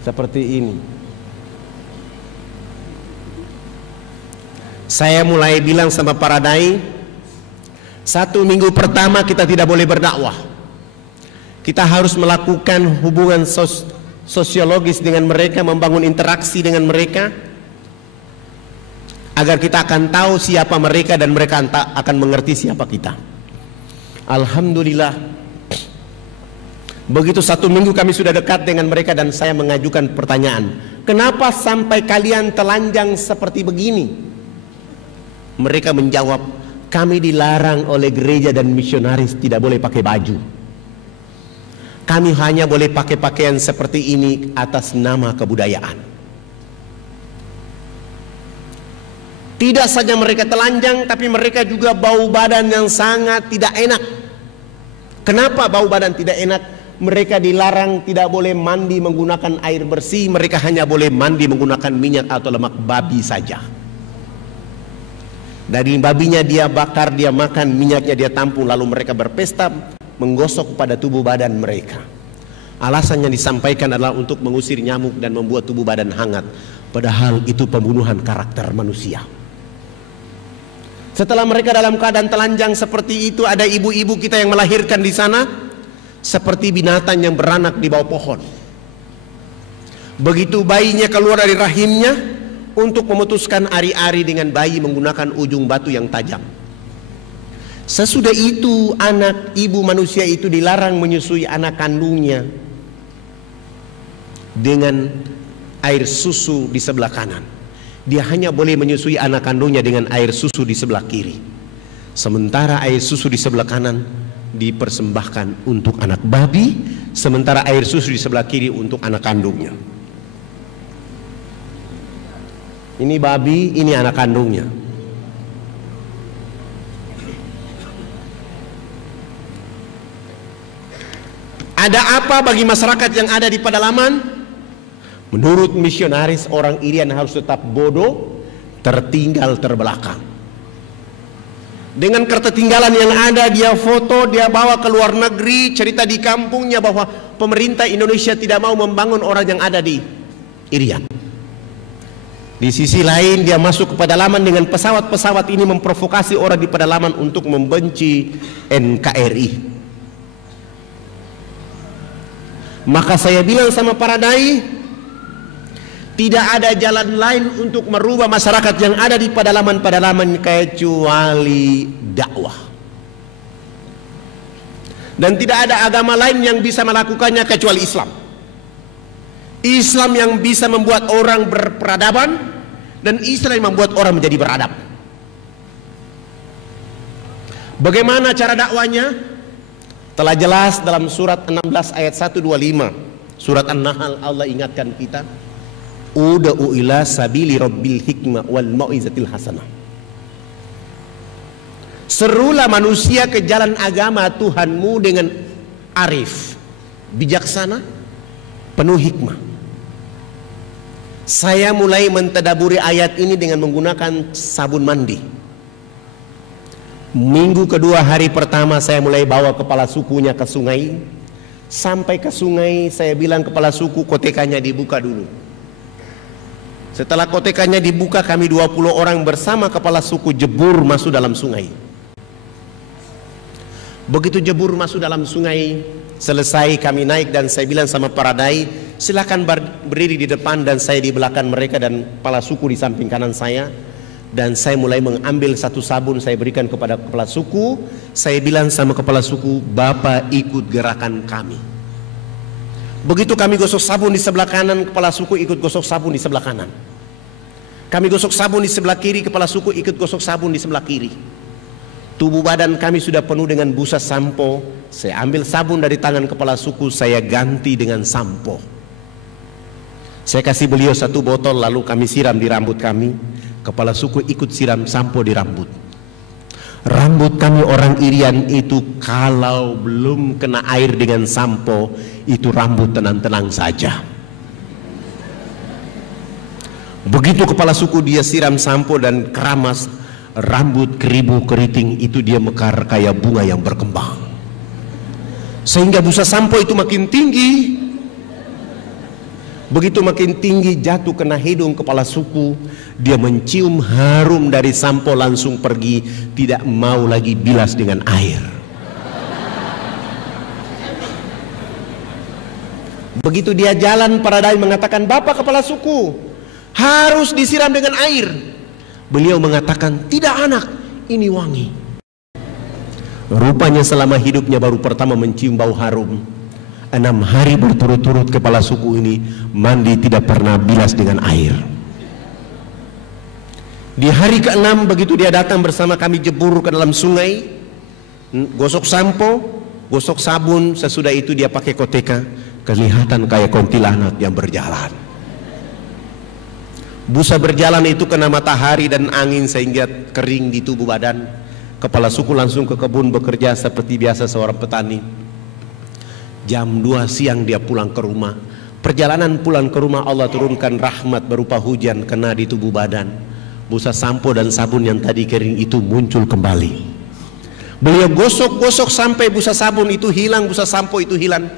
Seperti ini. Saya mulai bilang sama para dai, 1 minggu pertama kita tidak boleh berdakwah. Kita harus melakukan hubungan sosiologis dengan mereka, membangun interaksi dengan mereka, agar kita akan tahu siapa mereka dan mereka akan mengerti siapa kita. Alhamdulillah, begitu 1 minggu kami sudah dekat dengan mereka dan saya mengajukan pertanyaan, kenapa sampai kalian telanjang seperti begini? Mereka menjawab, kami dilarang oleh gereja dan misionaris tidak boleh pakai baju. Kami hanya boleh pakai pakaian seperti ini atas nama kebudayaan. Tidak saja mereka telanjang, tapi mereka juga bau badan yang sangat tidak enak. Kenapa bau badan tidak enak? Mereka dilarang tidak boleh mandi menggunakan air bersih, mereka hanya boleh mandi menggunakan minyak atau lemak babi saja. Daging babinya dia bakar, dia makan, minyaknya dia tampung, lalu mereka berpesta menggosok pada tubuh badan mereka. Alasan yang disampaikan adalah untuk mengusir nyamuk dan membuat tubuh badan hangat. Padahal itu pembunuhan karakter manusia. Setelah mereka dalam keadaan telanjang seperti itu, ada ibu-ibu kita yang melahirkan di sana seperti binatang yang beranak di bawah pohon. Begitu bayinya keluar dari rahimnya, untuk memutuskan ari-ari dengan bayi menggunakan ujung batu yang tajam. Sesudah itu anak ibu manusia itu dilarang menyusui anak kandungnya dengan air susu di sebelah kanan. Dia hanya boleh menyusui anak kandungnya dengan air susu di sebelah kiri. Sementara air susu di sebelah kanan dipersembahkan untuk anak babi, sementara air susu di sebelah kiri untuk anak kandungnya. Ini babi, ini anak kandungnya. Ada apa bagi masyarakat yang ada di pedalaman? Menurut misionaris, orang Irian harus tetap bodoh, tertinggal terbelakang. Dengan ketertinggalan yang ada, dia foto, dia bawa ke luar negeri, cerita di kampungnya bahwa pemerintah Indonesia tidak mau membangun orang yang ada di Irian. Di sisi lain dia masuk ke pedalaman dengan pesawat-pesawat ini memprovokasi orang di pedalaman untuk membenci NKRI. Maka saya bilang sama para dai, tidak ada jalan lain untuk merubah masyarakat yang ada di pedalaman-pedalaman kecuali dakwah. Dan tidak ada agama lain yang bisa melakukannya kecuali Islam. Islam yang bisa membuat orang berperadaban, dan Islam yang membuat orang menjadi beradab. Bagaimana cara dakwanya? Telah jelas dalam surat 16 ayat 125. Surat An-Nahl, Allah ingatkan kita, ud'u ila sabili rabbil hikmah wal mau'izatil hasanah. Serulah manusia ke jalan agama Tuhanmu dengan arif, bijaksana, penuh hikmah. Saya mulai mentadaburi ayat ini dengan menggunakan sabun mandi. Minggu kedua, hari pertama saya mulai bawa kepala sukunya ke sungai. Sampai ke sungai saya bilang kepala suku, kotekanya dibuka dulu. Setelah kotekanya dibuka, kami 20 orang bersama kepala suku jebur masuk dalam sungai. Begitu jebur masuk dalam sungai, selesai kami naik dan saya bilang sama para dai, silakan berdiri di depan dan saya di belakang mereka dan kepala suku di samping kanan saya. Dan saya mulai mengambil satu sabun, saya berikan kepada kepala suku. Saya bilang sama kepala suku, Bapak ikut gerakan kami. Begitu kami gosok sabun di sebelah kanan, kepala suku ikut gosok sabun di sebelah kanan. Kami gosok sabun di sebelah kiri, kepala suku ikut gosok sabun di sebelah kiri. Tubuh badan kami sudah penuh dengan busa sampo. Saya ambil sabun dari tangan kepala suku, saya ganti dengan sampo. Saya kasih beliau satu botol, lalu kami siram di rambut kami. Kepala suku ikut siram sampo di rambut. Rambut kami orang Irian itu kalau belum kena air dengan sampo, itu rambut tenang-tenang saja. Begitu kepala suku dia siram sampo dan keramas, rambut keribu keriting itu dia mekar kayak bunga yang berkembang. Sehingga busa sampo itu makin tinggi. Begitu makin tinggi, jatuh kena hidung kepala suku. Dia mencium harum dari sampo, langsung pergi, tidak mau lagi bilas dengan air. Begitu dia jalan, para dai mengatakan, Bapak kepala suku harus disiram dengan air. Beliau mengatakan, tidak anak, ini wangi. Rupanya selama hidupnya baru pertama mencium bau harum. 6 hari berturut-turut kepala suku ini mandi tidak pernah bilas dengan air. Di hari ke-6 begitu dia datang bersama kami jebur ke dalam sungai, gosok sampo, gosok sabun, sesudah itu dia pakai koteka, kelihatan kayak kuntilanak yang berjalan. Busa berjalan itu kena matahari dan angin sehingga kering di tubuh badan. Kepala suku langsung ke kebun bekerja seperti biasa seorang petani. Jam 2 siang dia pulang ke rumah. Perjalanan pulang ke rumah Allah turunkan rahmat berupa hujan kena di tubuh badan. Busa sampo dan sabun yang tadi kering itu muncul kembali. Beliau gosok-gosok sampai busa sabun itu hilang, busa sampo itu hilang.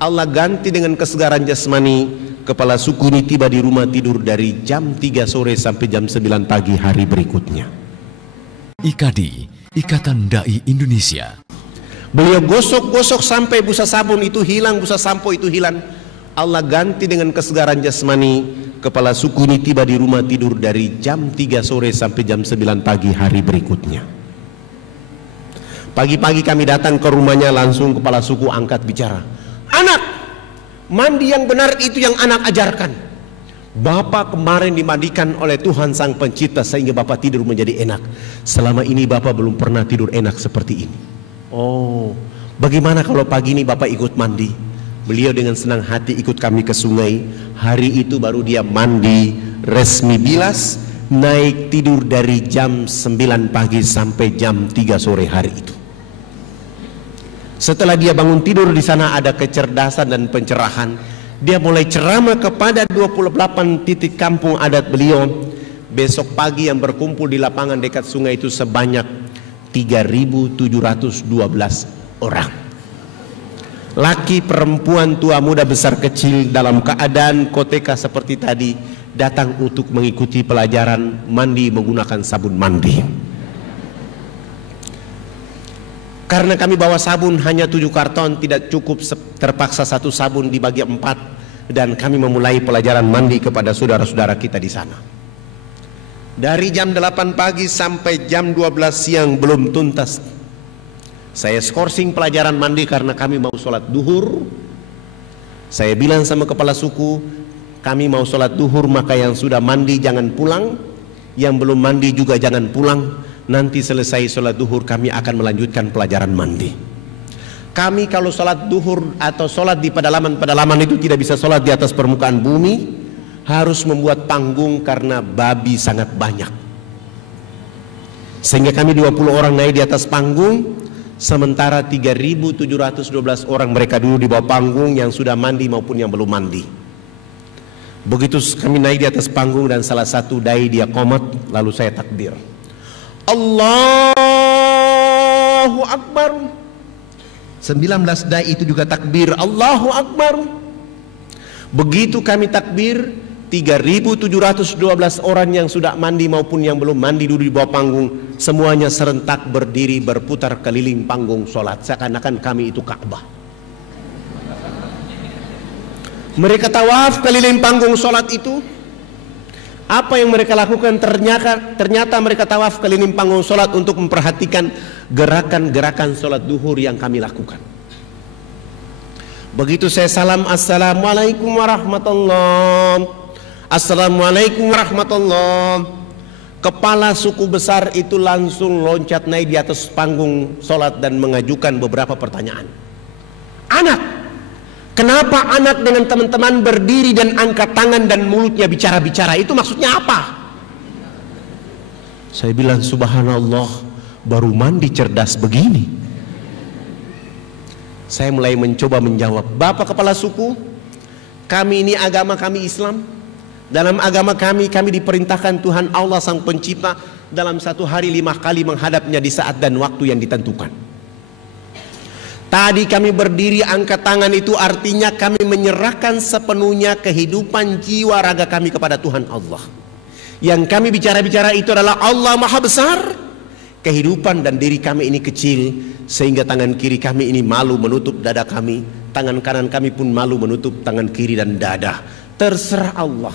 Allah ganti dengan kesegaran jasmani. Kepala suku ini tiba di rumah tidur dari jam 3 sore sampai jam 9 pagi hari berikutnya. IKADI, Ikatan Dai Indonesia. Beliau gosok-gosok sampai busa sabun itu hilang, busa sampo itu hilang. Allah ganti dengan kesegaran jasmani. Kepala suku ini tiba di rumah tidur dari jam 3 sore sampai jam 9 pagi hari berikutnya. Pagi-pagi kami datang ke rumahnya, langsung kepala suku angkat bicara. Anak, mandi yang benar itu yang anak ajarkan. Bapak kemarin dimandikan oleh Tuhan Sang Pencipta sehingga Bapak tidur menjadi enak. Selama ini Bapak belum pernah tidur enak seperti ini. Oh, bagaimana kalau pagi ini Bapak ikut mandi? Beliau dengan senang hati ikut kami ke sungai. Hari itu baru dia mandi, resmi bilas, naik tidur dari jam 9 pagi sampai jam 3 sore hari itu. Setelah dia bangun tidur, di sana ada kecerdasan dan pencerahan. Dia mulai ceramah kepada 28 titik kampung adat beliau. besok pagi yang berkumpul di lapangan dekat sungai itu sebanyak 3.712 orang. Laki, perempuan, tua, muda, besar, kecil dalam keadaan koteka seperti tadi datang untuk mengikuti pelajaran mandi menggunakan sabun mandi. Karena kami bawa sabun hanya 7 karton, tidak cukup, terpaksa 1 sabun dibagi 4, dan kami memulai pelajaran mandi kepada saudara-saudara kita di sana. Dari jam 8 pagi sampai jam 12 siang belum tuntas. Saya skorsing pelajaran mandi karena kami mau sholat duhur. Saya bilang sama kepala suku, kami mau sholat duhur, maka yang sudah mandi jangan pulang, yang belum mandi juga jangan pulang. Nanti selesai sholat duhur kami akan melanjutkan pelajaran mandi. Kami kalau sholat duhur atau sholat di pedalaman itu tidak bisa sholat di atas permukaan bumi, harus membuat panggung karena babi sangat banyak. Sehingga kami 20 orang naik di atas panggung, sementara 3.712 orang mereka dulu di bawah panggung yang sudah mandi maupun yang belum mandi. Begitu kami naik di atas panggung dan salah satu dai dia qomat, lalu saya takbir. Allahu Akbar. 19 dai itu juga takbir Allahu Akbar. Begitu kami takbir, 3.712 orang yang sudah mandi maupun yang belum mandi duduk di bawah panggung, semuanya serentak berdiri berputar keliling panggung sholat, seakan-akan kami itu Ka'bah. Mereka tawaf keliling panggung sholat itu. Apa yang mereka lakukan? Ternyata mereka tawaf keliling panggung sholat untuk memperhatikan gerakan-gerakan sholat duhur yang kami lakukan. Begitu saya salam, assalamualaikum warahmatullahi, assalamualaikum warahmatullahi, kepala suku besar itu langsung loncat naik di atas panggung sholat dan mengajukan beberapa pertanyaan. Anak, kenapa anak dengan teman-teman berdiri dan angkat tangan dan mulutnya bicara-bicara? Itu maksudnya apa? Saya bilang, subhanallah, baru mandi cerdas begini. Saya mulai mencoba menjawab, Bapak kepala suku, kami ini agama kami Islam. Dalam agama kami diperintahkan Tuhan Allah Sang Pencipta dalam satu hari 5 kali menghadapnya di saat dan waktu yang ditentukan. Tadi kami berdiri angkat tangan itu artinya kami menyerahkan sepenuhnya kehidupan jiwa raga kami kepada Tuhan Allah. Yang kami bicara-bicara itu adalah Allah Maha Besar. Kehidupan dan diri kami ini kecil, sehingga tangan kiri kami ini malu menutup dada kami, tangan kanan kami pun malu menutup tangan kiri dan dada. Terserah Allah,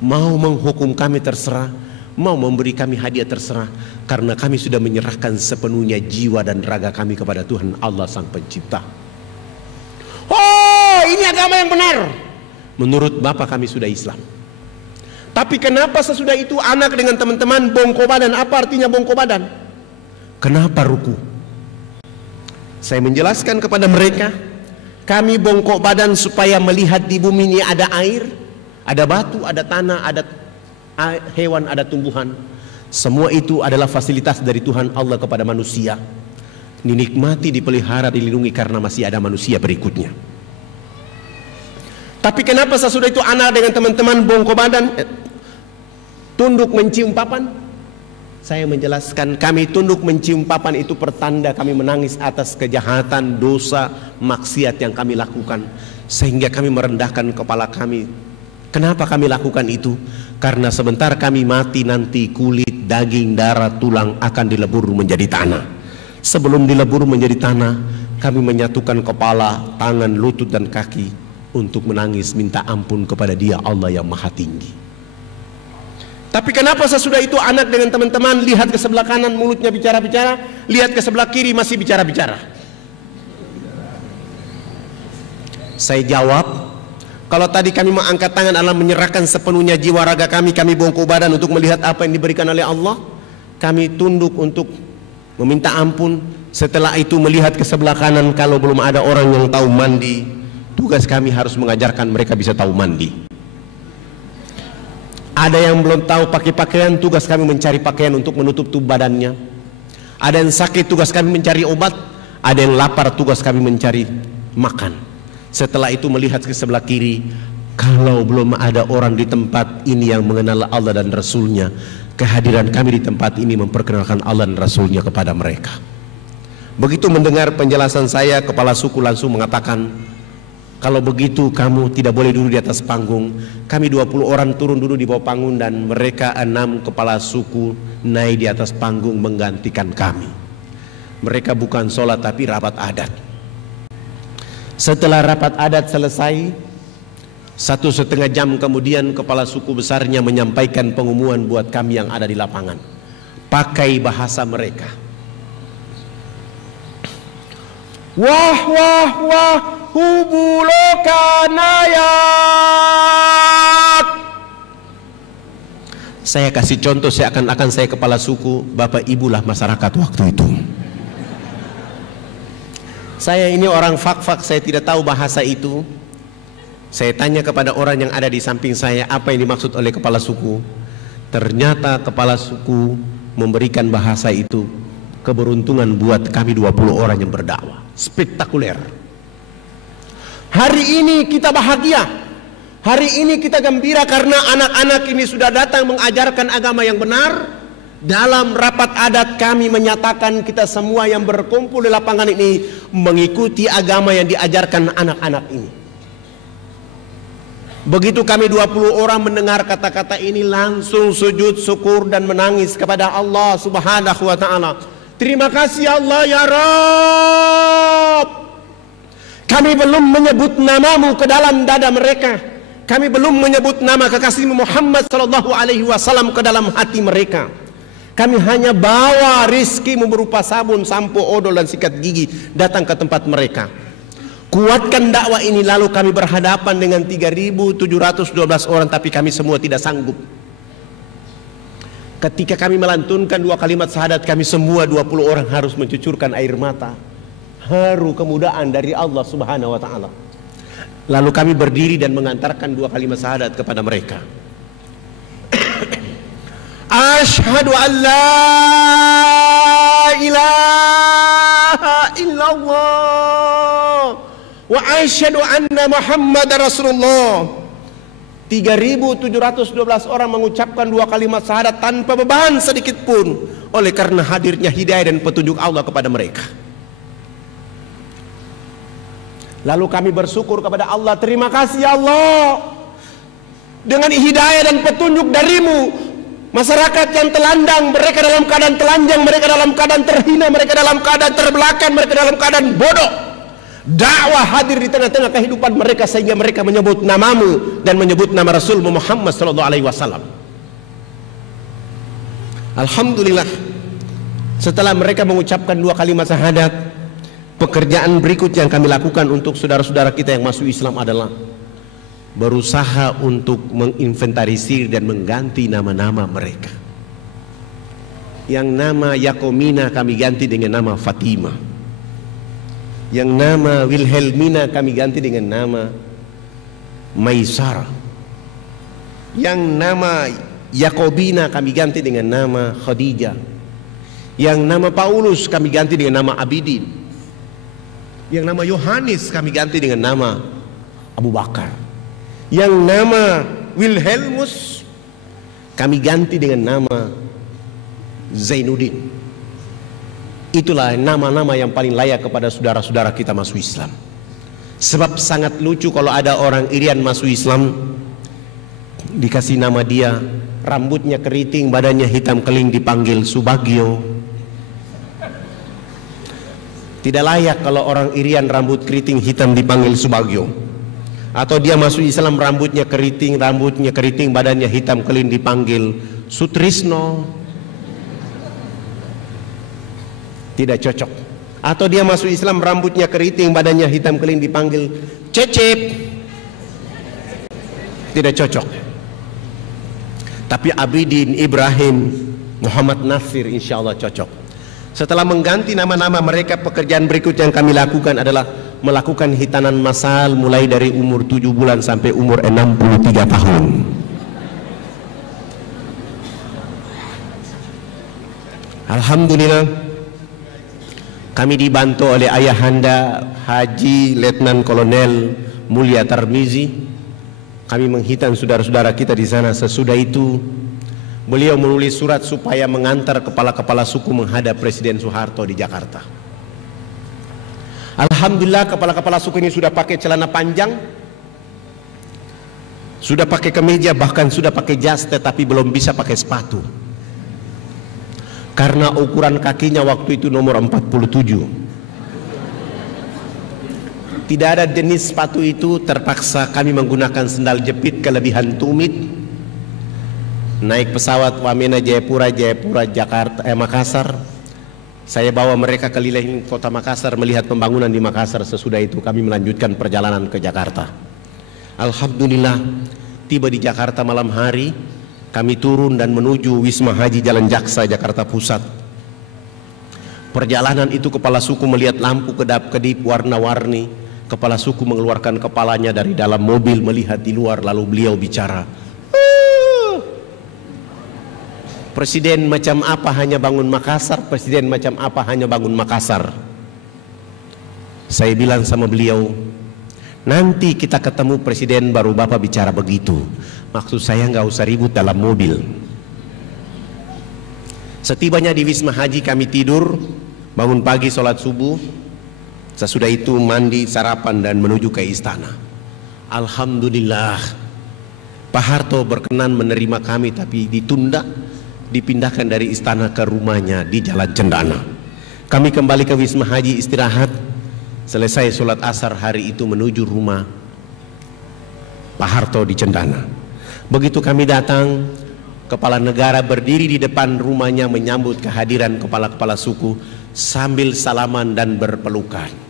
mau menghukum kami terserah, mau memberi kami hadiah terserah, karena kami sudah menyerahkan sepenuhnya jiwa dan raga kami kepada Tuhan Allah Sang Pencipta. Oh, ini agama yang benar. Menurut Bapak kami sudah Islam. Tapi kenapa sesudah itu anak dengan teman-teman bongkok badan? Apa artinya bongkok badan? Kenapa ruku? Saya menjelaskan kepada mereka, kami bongkok badan supaya melihat di bumi ini ada air, ada batu, ada tanah, ada hewan, ada tumbuhan. Semua itu adalah fasilitas dari Tuhan Allah kepada manusia. Dinikmati, dipelihara, dilindungi karena masih ada manusia berikutnya. Tapi kenapa sesudah itu anak dengan teman-teman bongkok badan, tunduk mencium papan? Saya menjelaskan, kami tunduk mencium papan itu pertanda kami menangis atas kejahatan, dosa, maksiat yang kami lakukan, sehingga kami merendahkan kepala kami. Kenapa kami lakukan itu? Karena sebentar kami mati nanti kulit, daging, darah, tulang akan dilebur menjadi tanah. Sebelum dilebur menjadi tanah, kami menyatukan kepala, tangan, lutut dan kaki untuk menangis minta ampun kepada Dia Allah yang Maha Tinggi. Tapi kenapa sesudah itu anak dengan teman-teman lihat ke sebelah kanan mulutnya bicara-bicara, lihat ke sebelah kiri masih bicara-bicara? Saya jawab, kalau tadi kami mengangkat tangan adalah menyerahkan sepenuhnya jiwa raga kami bongkok badan untuk melihat apa yang diberikan oleh Allah. Kami tunduk untuk meminta ampun. Setelah itu melihat ke sebelah kanan, kalau belum ada orang yang tahu mandi, tugas kami harus mengajarkan mereka bisa tahu mandi. Ada yang belum tahu pakai pakaian, tugas kami mencari pakaian untuk menutup tubuh badannya. Ada yang sakit, tugas kami mencari obat. Ada yang lapar, tugas kami mencari makan. Setelah itu melihat ke sebelah kiri, Kalau belum ada orang di tempat ini yang mengenal Allah dan Rasulnya, kehadiran kami di tempat ini memperkenalkan Allah dan Rasulnya kepada mereka. Begitu mendengar penjelasan saya, kepala suku langsung mengatakan, kalau begitu kamu tidak boleh duduk di atas panggung. Kami 20 orang turun dulu di bawah panggung dan mereka 6 kepala suku naik di atas panggung menggantikan kami. Mereka bukan sholat tapi rapat adat. Setelah rapat adat selesai, 1,5 jam kemudian kepala suku besarnya menyampaikan pengumuman buat kami yang ada di lapangan pakai bahasa mereka. Wah wah wah hubulokanayat. Saya kasih contoh seakan-akan saya kepala suku, bapak ibulah masyarakat waktu itu. Saya ini orang fak-fak, saya tidak tahu bahasa itu. Saya tanya kepada orang yang ada di samping saya apa yang dimaksud oleh kepala suku. Ternyata kepala suku memberikan bahasa itu. Keberuntungan buat kami 20 orang yang berdakwah. Spektakuler. Hari ini kita bahagia. Hari ini kita gembira karena anak-anak ini sudah datang mengajarkan agama yang benar. Dalam rapat adat kami menyatakan kita semua yang berkumpul di lapangan ini mengikuti agama yang diajarkan anak-anak ini. Begitu kami 20 orang mendengar kata-kata ini langsung sujud syukur dan menangis kepada Allah Subhanahu wa ta'ala. Terima kasih Allah ya Rabb. Kami belum menyebut namamu ke dalam dada mereka. Kami belum menyebut nama kekasihmu Muhammad sallallahu alaihi wasallam ke dalam hati mereka. Kami hanya bawa rizkimu berupa sabun, sampo, odol dan sikat gigi datang ke tempat mereka. Kuatkan dakwah ini, lalu kami berhadapan dengan 3.712 orang, tapi kami semua tidak sanggup. Ketika kami melantunkan 2 kalimat syahadat, kami semua 20 orang harus mencucurkan air mata. Haru kemudahan dari Allah Subhanahu wa ta'ala. Lalu kami berdiri dan mengantarkan 2 kalimat syahadat kepada mereka. Asyhadu an la ilaha illallah wa asyhadu anna Muhammad Rasulullah. 3.712 orang mengucapkan 2 kalimat syahadat tanpa beban sedikit pun, oleh karena hadirnya hidayah dan petunjuk Allah kepada mereka. Lalu kami bersyukur kepada Allah, terima kasih ya Allah, dengan hidayah dan petunjuk darimu masyarakat yang telandang, mereka dalam keadaan telanjang, mereka dalam keadaan terhina, mereka dalam keadaan terbelakang, mereka dalam keadaan bodoh, dakwah hadir di tengah-tengah kehidupan mereka sehingga mereka menyebut namamu dan menyebut nama Rasulmu Muhammad sallallahu alaihi wasallam. Alhamdulillah, setelah mereka mengucapkan 2 kalimat syahadat, pekerjaan berikut yang kami lakukan untuk saudara-saudara kita yang masuk Islam adalah berusaha untuk menginventarisir dan mengganti nama-nama mereka. Yang nama Yakomina kami ganti dengan nama Fatimah. Yang nama Wilhelmina kami ganti dengan nama Maisarah. Yang nama Yakobina kami ganti dengan nama Khadijah. Yang nama Paulus kami ganti dengan nama Abidin. Yang nama Yohanes kami ganti dengan nama Abu Bakar. Yang nama Wilhelmus kami ganti dengan nama Zainuddin. Itulah nama-nama yang paling layak kepada saudara-saudara kita masuk Islam. Sebab sangat lucu kalau ada orang Irian masuk Islam, dikasih nama dia, rambutnya keriting, badannya hitam keling, dipanggil Subagio. Tidak layak kalau orang Irian rambut keriting hitam dipanggil Subagio. Atau dia masuk Islam rambutnya keriting, badannya hitam keling, dipanggil Sutrisno. Tidak cocok. Atau dia masuk Islam rambutnya keriting, badannya hitam keling, dipanggil Cecep. Tidak cocok. Tapi Abidin, Ibrahim, Muhammad Nasir insya Allah cocok. Setelah mengganti nama-nama mereka, pekerjaan berikut yang kami lakukan adalah melakukan hitanan massal mulai dari umur 7 bulan sampai umur 63 tahun. Alhamdulillah, kami dibantu oleh ayahanda Haji Letnan Kolonel Mulia Tarmizi Kami menghitan saudara-saudara kita di sana. Sesudah itu beliau menulis surat supaya mengantar kepala-kepala suku menghadap Presiden Soeharto di Jakarta. Alhamdulillah kepala-kepala suku ini sudah pakai celana panjang, sudah pakai kemeja, bahkan sudah pakai jas, tetapi belum bisa pakai sepatu. Karena ukuran kakinya waktu itu nomor 47. Tidak ada jenis sepatu itu, terpaksa kami menggunakan sendal jepit kelebihan tumit. Naik pesawat Wamena Jayapura, Jakarta, Makassar. Saya bawa mereka keliling kota Makassar melihat pembangunan di Makassar. Sesudah itu kami melanjutkan perjalanan ke Jakarta. Alhamdulillah tiba di Jakarta malam hari. Kami turun dan menuju Wisma Haji Jalan Jaksa, Jakarta Pusat. Perjalanan itu kepala suku melihat lampu kedap-kedip warna-warni. Kepala suku mengeluarkan kepalanya dari dalam mobil melihat di luar, lalu beliau bicara, Presiden macam apa hanya bangun Makassar, Presiden macam apa hanya bangun Makassar. Saya bilang sama beliau, nanti kita ketemu Presiden baru Bapak bicara begitu. Maksud saya nggak usah ribut dalam mobil. Setibanya di Wisma Haji kami tidur, bangun pagi sholat subuh. Sesudah itu mandi, sarapan dan menuju ke istana. Alhamdulillah Pak Harto berkenan menerima kami, tapi ditunda, dipindahkan dari istana ke rumahnya di Jalan Cendana. Kami kembali ke Wisma Haji istirahat. Selesai sholat asar hari itu menuju rumah Pak Harto di Cendana. Begitu kami datang, kepala negara berdiri di depan rumahnya menyambut kehadiran kepala-kepala suku sambil salaman dan berpelukan.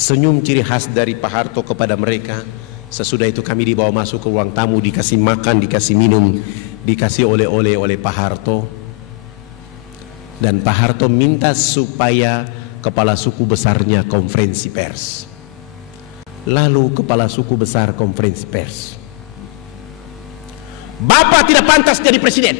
Senyum ciri khas dari Pak Harto kepada mereka. Sesudah itu kami dibawa masuk ke ruang tamu, dikasih makan, dikasih minum, dikasih oleh-oleh oleh Pak Harto. Dan Pak Harto minta supaya kepala suku besarnya konferensi pers. Lalu kepala suku besar konferensi pers, Bapak tidak pantas jadi presiden.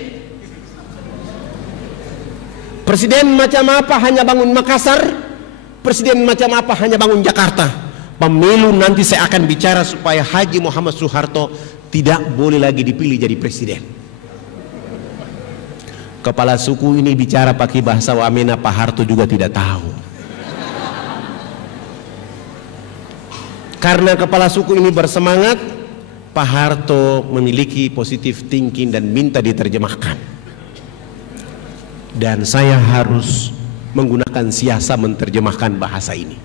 Presiden macam apa hanya bangun Makassar, Presiden macam apa hanya bangun Jakarta. Pemilu nanti saya akan bicara supaya Haji Muhammad Soeharto tidak boleh lagi dipilih jadi presiden. Kepala suku ini bicara pakai bahasa Wamena, Pak Harto juga tidak tahu. Karena kepala suku ini bersemangat, Pak Harto memiliki positive thinking dan minta diterjemahkan. Dan saya harus menggunakan siasa menerjemahkan bahasa ini.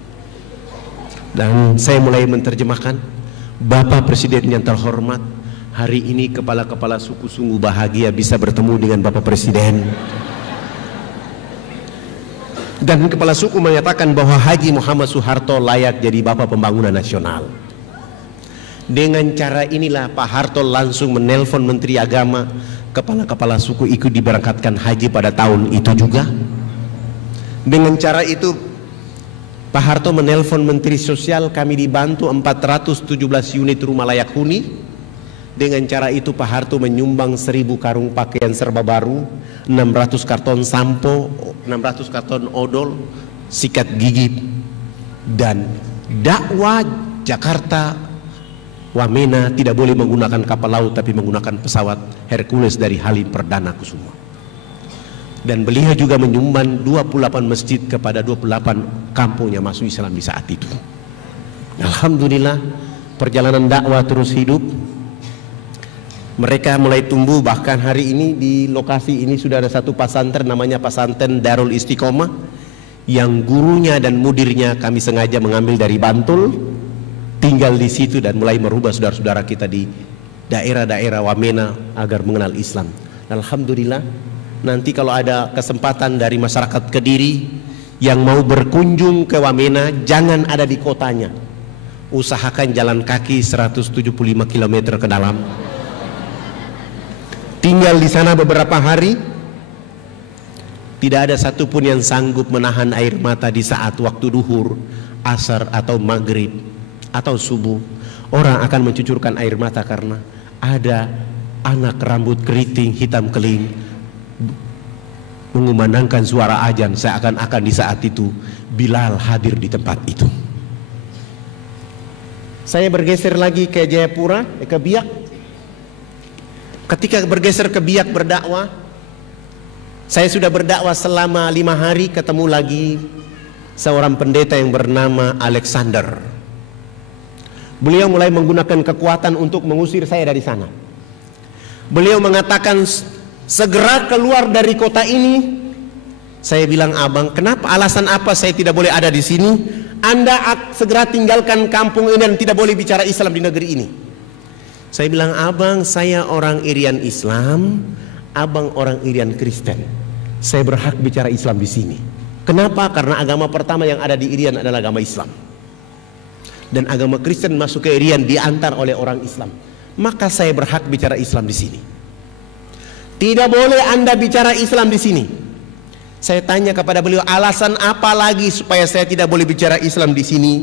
Dan saya mulai menerjemahkan. Bapak Presiden yang terhormat, hari ini kepala-kepala suku sungguh bahagia bisa bertemu dengan Bapak Presiden. Dan kepala suku menyatakan bahwa Haji Muhammad Soeharto layak jadi Bapak Pembangunan Nasional. Dengan cara inilah Pak Harto langsung menelpon Menteri Agama. Kepala-kepala suku ikut diberangkatkan haji pada tahun itu juga. Dengan cara itu Pak Harto menelpon Menteri Sosial, kami dibantu 417 unit rumah layak huni. Dengan cara itu Pak Harto menyumbang 1000 karung pakaian serba baru, 600 karton sampo, 600 karton odol, sikat gigi, dan dakwah Jakarta Wamena tidak boleh menggunakan kapal laut tapi menggunakan pesawat Hercules dari Halim Perdana Kusuma. Dan beliau juga menyumbang 28 masjid kepada 28 kampung yang masuk Islam di saat itu. Alhamdulillah perjalanan dakwah terus hidup. Mereka mulai tumbuh, bahkan hari ini di lokasi ini sudah ada satu pesantren namanya Pesantren Darul Istiqomah, yang gurunya dan mudirnya kami sengaja mengambil dari Bantul, tinggal di situ dan mulai merubah saudara-saudara kita di daerah-daerah Wamena agar mengenal Islam. Alhamdulillah, nanti kalau ada kesempatan dari masyarakat Kediri yang mau berkunjung ke Wamena, jangan ada di kotanya, usahakan jalan kaki 175 km ke dalam, tinggal di sana beberapa hari. Tidak ada satupun yang sanggup menahan air mata di saat waktu duhur, asar atau maghrib atau subuh. Orang akan mencucurkan air mata karena ada anak rambut keriting hitam keling mengumandangkan suara azan, seakan-akan di saat itu Bilal hadir di tempat itu. Saya bergeser lagi ke Jayapura, ke Biak. Ketika bergeser ke Biak berdakwah, saya sudah berdakwah selama 5 hari. Ketemu lagi seorang pendeta yang bernama Alexander. Beliau mulai menggunakan kekuatan untuk mengusir saya dari sana. Beliau mengatakan, segera keluar dari kota ini. Saya bilang, abang, kenapa, alasan apa saya tidak boleh ada di sini? Anda segera tinggalkan kampung ini dan tidak boleh bicara Islam di negeri ini. Saya bilang, abang, saya orang Irian Islam, abang orang Irian Kristen. Saya berhak bicara Islam di sini. Kenapa? Karena agama pertama yang ada di Irian adalah agama Islam. Dan agama Kristen masuk ke Irian diantar oleh orang Islam. Maka saya berhak bicara Islam di sini. Tidak boleh Anda bicara Islam di sini. Saya tanya kepada beliau, alasan apa lagi supaya saya tidak boleh bicara Islam di sini?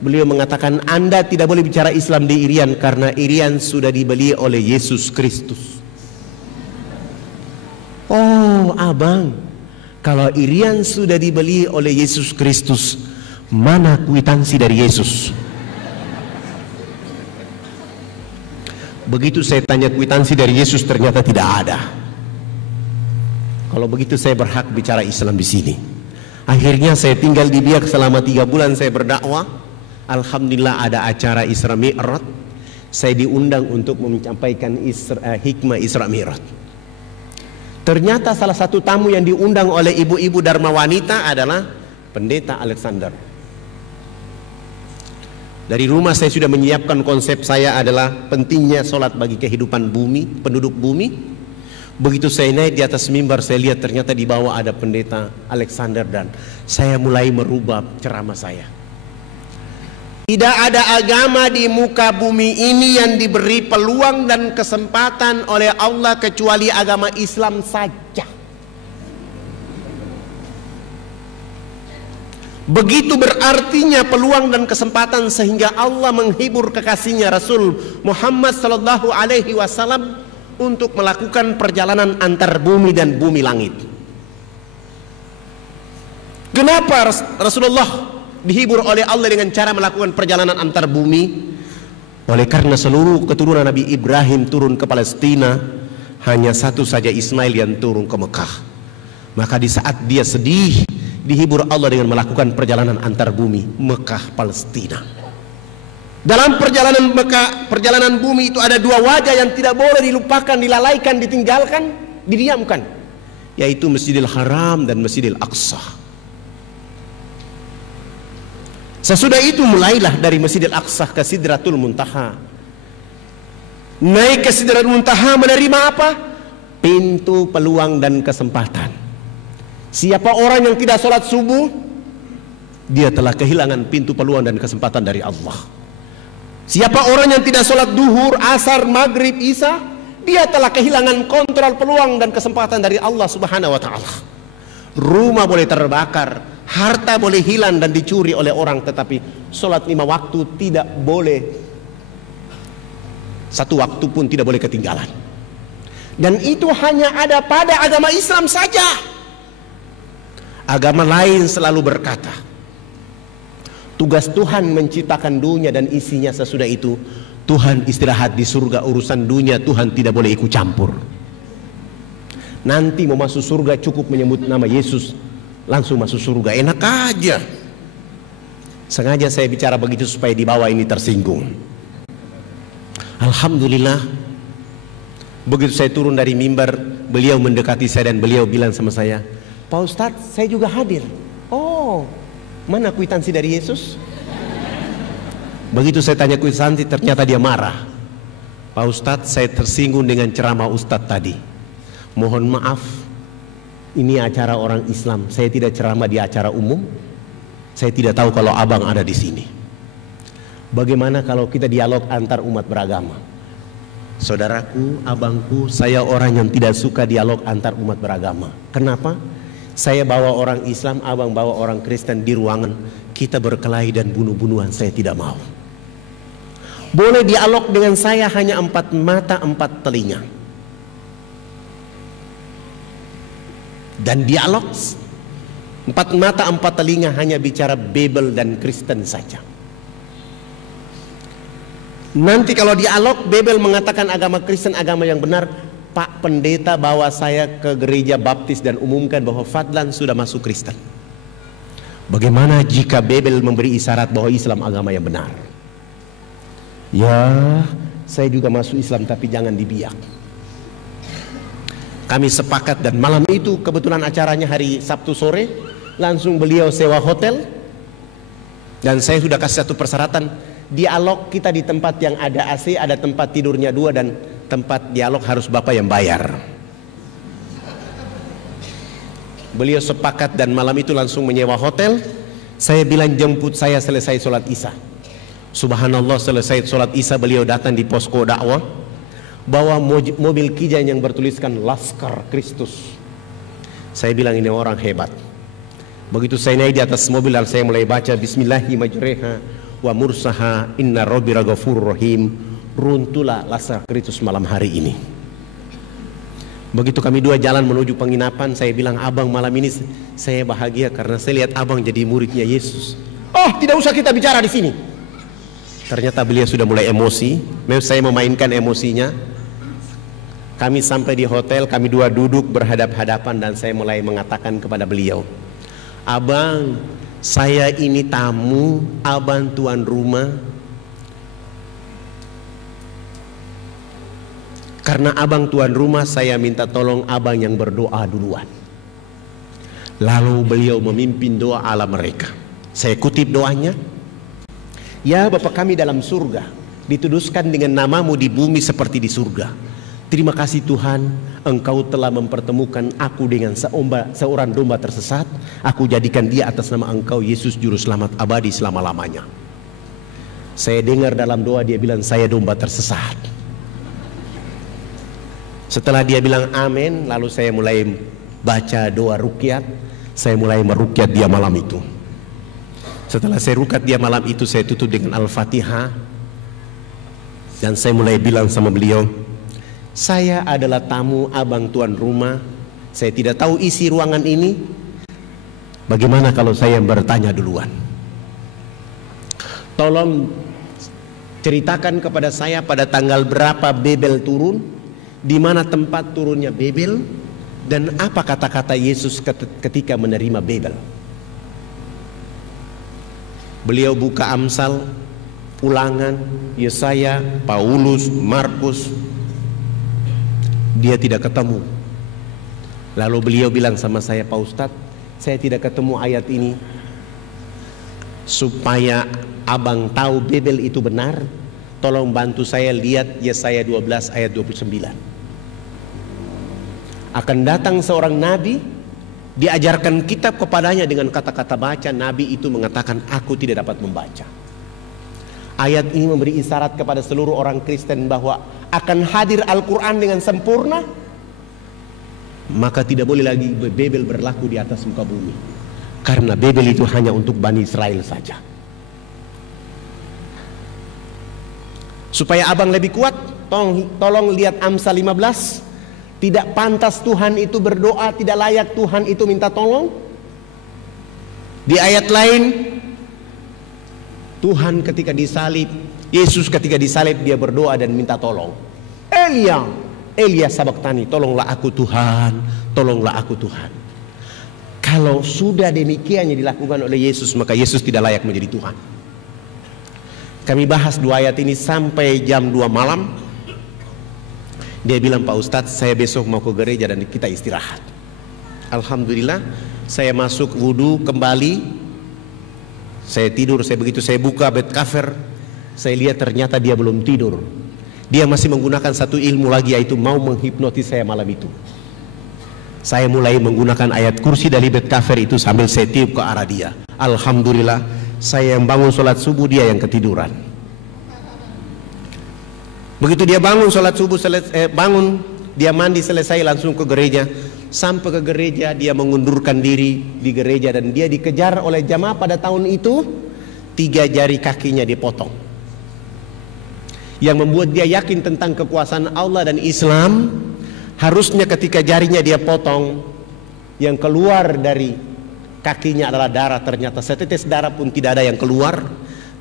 Beliau mengatakan, Anda tidak boleh bicara Islam di Irian karena Irian sudah dibeli oleh Yesus Kristus. Oh, abang, kalau Irian sudah dibeli oleh Yesus Kristus, mana kwitansi dari Yesus? Begitu saya tanya kwitansi dari Yesus, ternyata tidak ada. Kalau begitu saya berhak bicara Islam di sini. Akhirnya saya tinggal di Biak selama 3 bulan saya berdakwah. Alhamdulillah ada acara Isra Mi'raj. Saya diundang untuk menyampaikan hikmah Isra Mi'raj. Ternyata salah satu tamu yang diundang oleh ibu-ibu Dharma Wanita adalah Pendeta Alexander. Dari rumah saya sudah menyiapkan konsep saya adalah pentingnya sholat bagi kehidupan bumi, penduduk bumi. Begitu saya naik di atas mimbar, saya lihat ternyata di bawah ada Pendeta Alexander dan saya mulai merubah ceramah saya. Tidak ada agama di muka bumi ini yang diberi peluang dan kesempatan oleh Allah kecuali agama Islam saja. Begitu berartinya peluang dan kesempatan sehingga Allah menghibur kekasihnya Rasul Muhammad sallallahu alaihi wasallam untuk melakukan perjalanan antar bumi dan bumi langit. Kenapa Rasulullah dihibur oleh Allah dengan cara melakukan perjalanan antar bumi? Oleh karena seluruh keturunan Nabi Ibrahim turun ke Palestina, hanya satu saja Ismail yang turun ke Mekah. Maka di saat dia sedih, dihibur Allah dengan melakukan perjalanan antar bumi, Mekah Palestina. Dalam perjalanan bumi itu ada 2 wajah yang tidak boleh dilupakan, dilalaikan, ditinggalkan, didiamkan, yaitu Masjidil Haram dan Masjidil Aqsa. Sesudah itu mulailah dari Masjidil Aqsa ke Sidratul Muntaha. Naik ke Sidratul Muntaha menerima apa? Pintu peluang dan kesempatan. Siapa orang yang tidak sholat subuh, dia telah kehilangan pintu peluang dan kesempatan dari Allah. Siapa orang yang tidak sholat duhur, asar, maghrib, isya, dia telah kehilangan kontrol peluang dan kesempatan dari Allah subhanahu wa ta'ala. Rumah boleh terbakar, harta boleh hilang dan dicuri oleh orang, tetapi sholat 5 waktu tidak boleh, 1 waktu pun tidak boleh ketinggalan. Dan itu hanya ada pada agama Islam saja. Agama lain selalu berkata, tugas Tuhan menciptakan dunia dan isinya, sesudah itu Tuhan istirahat di surga, urusan dunia Tuhan tidak boleh ikut campur. Nanti mau masuk surga cukup menyebut nama Yesus, langsung masuk surga, enak aja. Sengaja saya bicara begitu supaya di bawah ini tersinggung. Alhamdulillah, begitu saya turun dari mimbar, beliau mendekati saya dan beliau bilang sama saya, Pak Ustadz, saya juga hadir. Oh, mana kwitansi dari Yesus? Begitu saya tanya kwitansi, ternyata dia marah. Pak Ustadz, saya tersinggung dengan ceramah Ustadz tadi. Mohon maaf, ini acara orang Islam. Saya tidak ceramah di acara umum. Saya tidak tahu kalau abang ada di sini. Bagaimana kalau kita dialog antar umat beragama? Saudaraku, abangku, saya orang yang tidak suka dialog antar umat beragama. Kenapa? Saya bawa orang Islam, abang bawa orang Kristen di ruangan, kita berkelahi dan bunuh-bunuhan, saya tidak mau. Boleh dialog dengan saya hanya 4 mata 4 telinga. Dan dialog 4 mata 4 telinga hanya bicara Bible dan Kristen saja. Nanti kalau dialog Bebel mengatakan agama Kristen agama yang benar, Pak Pendeta bawa saya ke gereja baptis dan umumkan bahwa Fadlan sudah masuk Kristen. Bagaimana jika Bebel memberi isyarat bahwa Islam agama yang benar? Ya, saya juga masuk Islam tapi jangan dibiak. Kami sepakat dan malam itu kebetulan acaranya hari Sabtu sore, langsung beliau sewa hotel. Dan saya sudah kasih satu persyaratan, dialog kita di tempat yang ada AC, ada tempat tidurnya 2 dan tempat dialog harus Bapak yang bayar. Beliau sepakat dan malam itu langsung menyewa hotel. Saya bilang jemput saya selesai sholat Isya. Subhanallah, selesai sholat Isya beliau datang di posko dakwah, bawa mobil Kijang yang bertuliskan Laskar Kristus. Saya bilang ini orang hebat. Begitu saya naik di atas mobil dan saya mulai baca Bismillahi majreha wa mursaha inna rabbi ghafurur rahim, runtuhlah Laskar Kristus malam hari ini. Begitu kami 2 jalan menuju penginapan, saya bilang, abang malam ini saya bahagia karena saya lihat abang jadi muridnya Yesus. Oh, tidak usah kita bicara di sini. Ternyata beliau sudah mulai emosi. Memang saya memainkan emosinya. Kami sampai di hotel, kami 2 duduk berhadap-hadapan dan saya mulai mengatakan kepada beliau, abang, saya ini tamu, abang tuan rumah. Karena abang tuan rumah, saya minta tolong abang yang berdoa duluan. Lalu beliau memimpin doa ala mereka. Saya kutip doanya. Ya Bapa kami dalam surga, dituduskan dengan namamu di bumi seperti di surga. Terima kasih Tuhan, Engkau telah mempertemukan aku dengan seorang domba tersesat. Aku jadikan dia atas nama Engkau, Yesus Juru Selamat abadi selama-lamanya. Saya dengar dalam doa dia bilang, saya domba tersesat. Setelah dia bilang amin, lalu saya mulai baca doa rukyat. Saya mulai merukyat dia malam itu. Setelah saya rukyat dia malam itu, saya tutup dengan Al-Fatihah. Dan saya mulai bilang sama beliau, saya adalah tamu abang tuan rumah. Saya tidak tahu isi ruangan ini. Bagaimana kalau saya yang bertanya duluan? Tolong ceritakan kepada saya pada tanggal berapa Bebel turun, di mana tempat turunnya Bebel, dan apa kata-kata Yesus ketika menerima Bebel. Beliau buka Amsal, Ulangan, Yesaya, Paulus, Markus. Dia tidak ketemu. Lalu beliau bilang sama saya, Pak Ustadz, saya tidak ketemu ayat ini. Supaya abang tahu Bebel itu benar, tolong bantu saya lihat Yesaya 12 ayat 29. Akan datang seorang nabi, diajarkan kitab kepadanya dengan kata-kata baca. Nabi itu mengatakan, aku tidak dapat membaca. Ayat ini memberi isyarat kepada seluruh orang Kristen bahwa akan hadir Al-Quran dengan sempurna. Maka tidak boleh lagi Bebel berlaku di atas muka bumi, karena Bebel itu hanya untuk Bani Israel saja. Supaya abang lebih kuat, tolong lihat Amsal 15. Tidak pantas Tuhan itu berdoa, tidak layak Tuhan itu minta tolong. Di ayat lain, Tuhan ketika disalib, Yesus ketika disalib dia berdoa dan minta tolong. Elia sabaktani, tolonglah aku Tuhan, tolonglah aku Tuhan. Kalau sudah demikiannya dilakukan oleh Yesus, maka Yesus tidak layak menjadi Tuhan. Kami bahas 2 ayat ini sampai jam 2 malam. Dia bilang, Pak Ustadz, saya besok mau ke gereja dan kita istirahat. Alhamdulillah, saya masuk wudhu kembali. Saya tidur, begitu saya buka bed cover, saya lihat ternyata dia belum tidur. Dia masih menggunakan satu ilmu lagi, yaitu mau menghipnotis saya malam itu. Saya mulai menggunakan ayat kursi dari bed cover itu sambil saya tiup ke arah dia. Alhamdulillah, saya yang bangun sholat subuh, dia yang ketiduran. Begitu dia bangun sholat subuh, dia mandi selesai langsung ke gereja. Sampai ke gereja dia mengundurkan diri di gereja dan dia dikejar oleh jamaah pada tahun itu. 3 jari kakinya dipotong. Yang membuat dia yakin tentang kekuasaan Allah dan Islam. Harusnya ketika jarinya dia potong, yang keluar dari kakinya adalah darah. Ternyata setetes darah pun tidak ada yang keluar.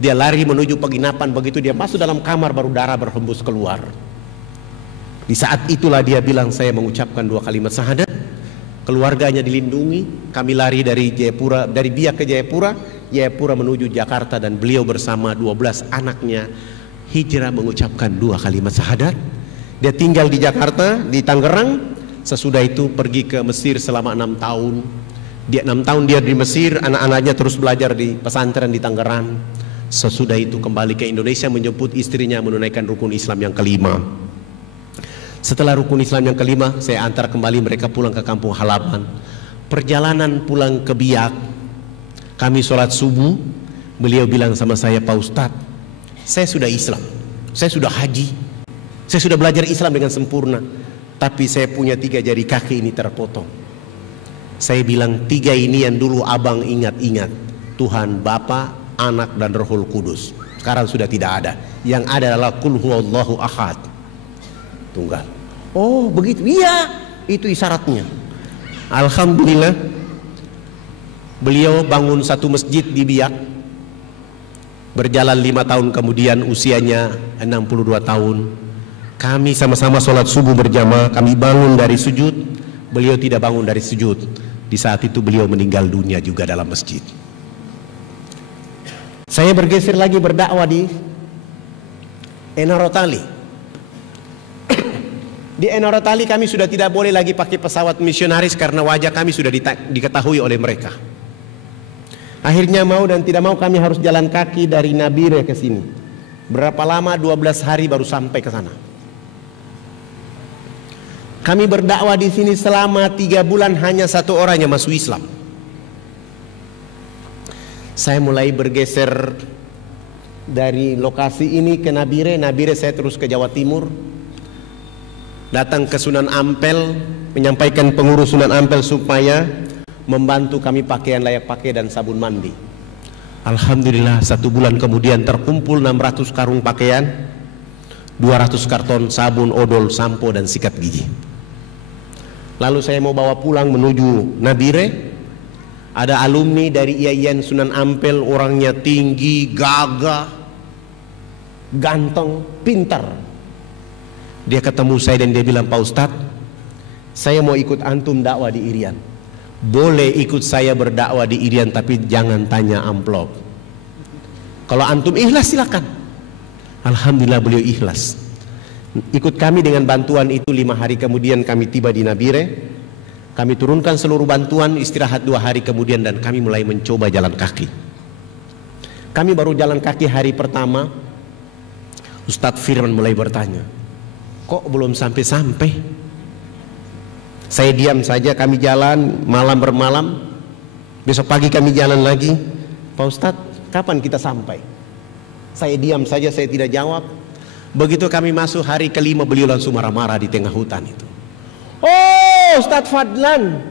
Dia lari menuju penginapan, begitu dia masuk dalam kamar baru darah berhembus keluar. Di saat itulah dia bilang, saya mengucapkan 2 kalimat syahadat. Keluarganya dilindungi, kami lari dari Jayapura, dari Biak ke Jayapura, Jayapura menuju Jakarta, dan beliau bersama 12 anaknya hijrah mengucapkan 2 kalimat syahadat. Dia tinggal di Jakarta, di Tangerang. Sesudah itu pergi ke Mesir selama 6 tahun. Dia 6 tahun dia di Mesir, anak-anaknya terus belajar di pesantren di Tangerang. Sesudah itu kembali ke Indonesia menjemput istrinya menunaikan rukun Islam yang kelima. Setelah rukun Islam yang kelima, saya antar kembali mereka pulang ke kampung halaman. Perjalanan pulang ke Biak, kami sholat subuh. Beliau bilang sama saya, Pak Ustadz, saya sudah Islam, saya sudah haji, saya sudah belajar Islam dengan sempurna, tapi saya punya 3 jari kaki ini terpotong. Saya bilang, 3 ini yang dulu abang ingat-ingat, Tuhan Bapa, Anak, dan Rohul Kudus. Sekarang sudah tidak ada. Yang ada adalah Qul huwallahu ahad, tunggal. Oh begitu, iya, itu isyaratnya. Alhamdulillah, beliau bangun satu masjid di Biak. Berjalan 5 tahun kemudian, usianya 62 tahun. Kami sama-sama sholat subuh berjamaah. Kami bangun dari sujud, beliau tidak bangun dari sujud. Di saat itu beliau meninggal dunia juga dalam masjid. Saya bergeser lagi berdakwah di Enarotali. Di Enarotali kami sudah tidak boleh lagi pakai pesawat misionaris karena wajah kami sudah diketahui oleh mereka. Akhirnya mau dan tidak mau kami harus jalan kaki dari Nabire ke sini. Berapa lama? 12 hari baru sampai ke sana. Kami berdakwah di sini selama 3 bulan, hanya 1 orang yang masuk Islam. Saya mulai bergeser dari lokasi ini ke Nabire. Nabire saya terus ke Jawa Timur. Datang ke Sunan Ampel, menyampaikan pengurus Sunan Ampel supaya membantu kami pakaian layak pakai dan sabun mandi. Alhamdulillah 1 bulan kemudian terkumpul 600 karung pakaian, 200 karton sabun, odol, sampo, dan sikat gigi. Lalu saya mau bawa pulang menuju Nabire. Ada alumni dari IAIN Sunan Ampel, orangnya tinggi, gagah, ganteng, pintar. Dia ketemu saya dan dia bilang, Pak Ustadz, saya mau ikut antum dakwah di Irian. Boleh ikut saya berdakwah di Irian, tapi jangan tanya amplop. Kalau antum ikhlas silakan. Alhamdulillah beliau ikhlas. Ikut kami dengan bantuan itu. 5 hari kemudian kami tiba di Nabire. Kami turunkan seluruh bantuan, istirahat 2 hari kemudian, dan kami mulai mencoba jalan kaki. Kami baru jalan kaki hari pertama, Ustadz Firman mulai bertanya, kok belum sampai-sampai? Saya diam saja, kami jalan malam bermalam. Besok pagi kami jalan lagi. Pak Ustadz, kapan kita sampai? Saya diam saja, saya tidak jawab. Begitu kami masuk hari kelima, beliau langsung marah-marah di tengah hutan itu. Oh Ustadz Fadlan,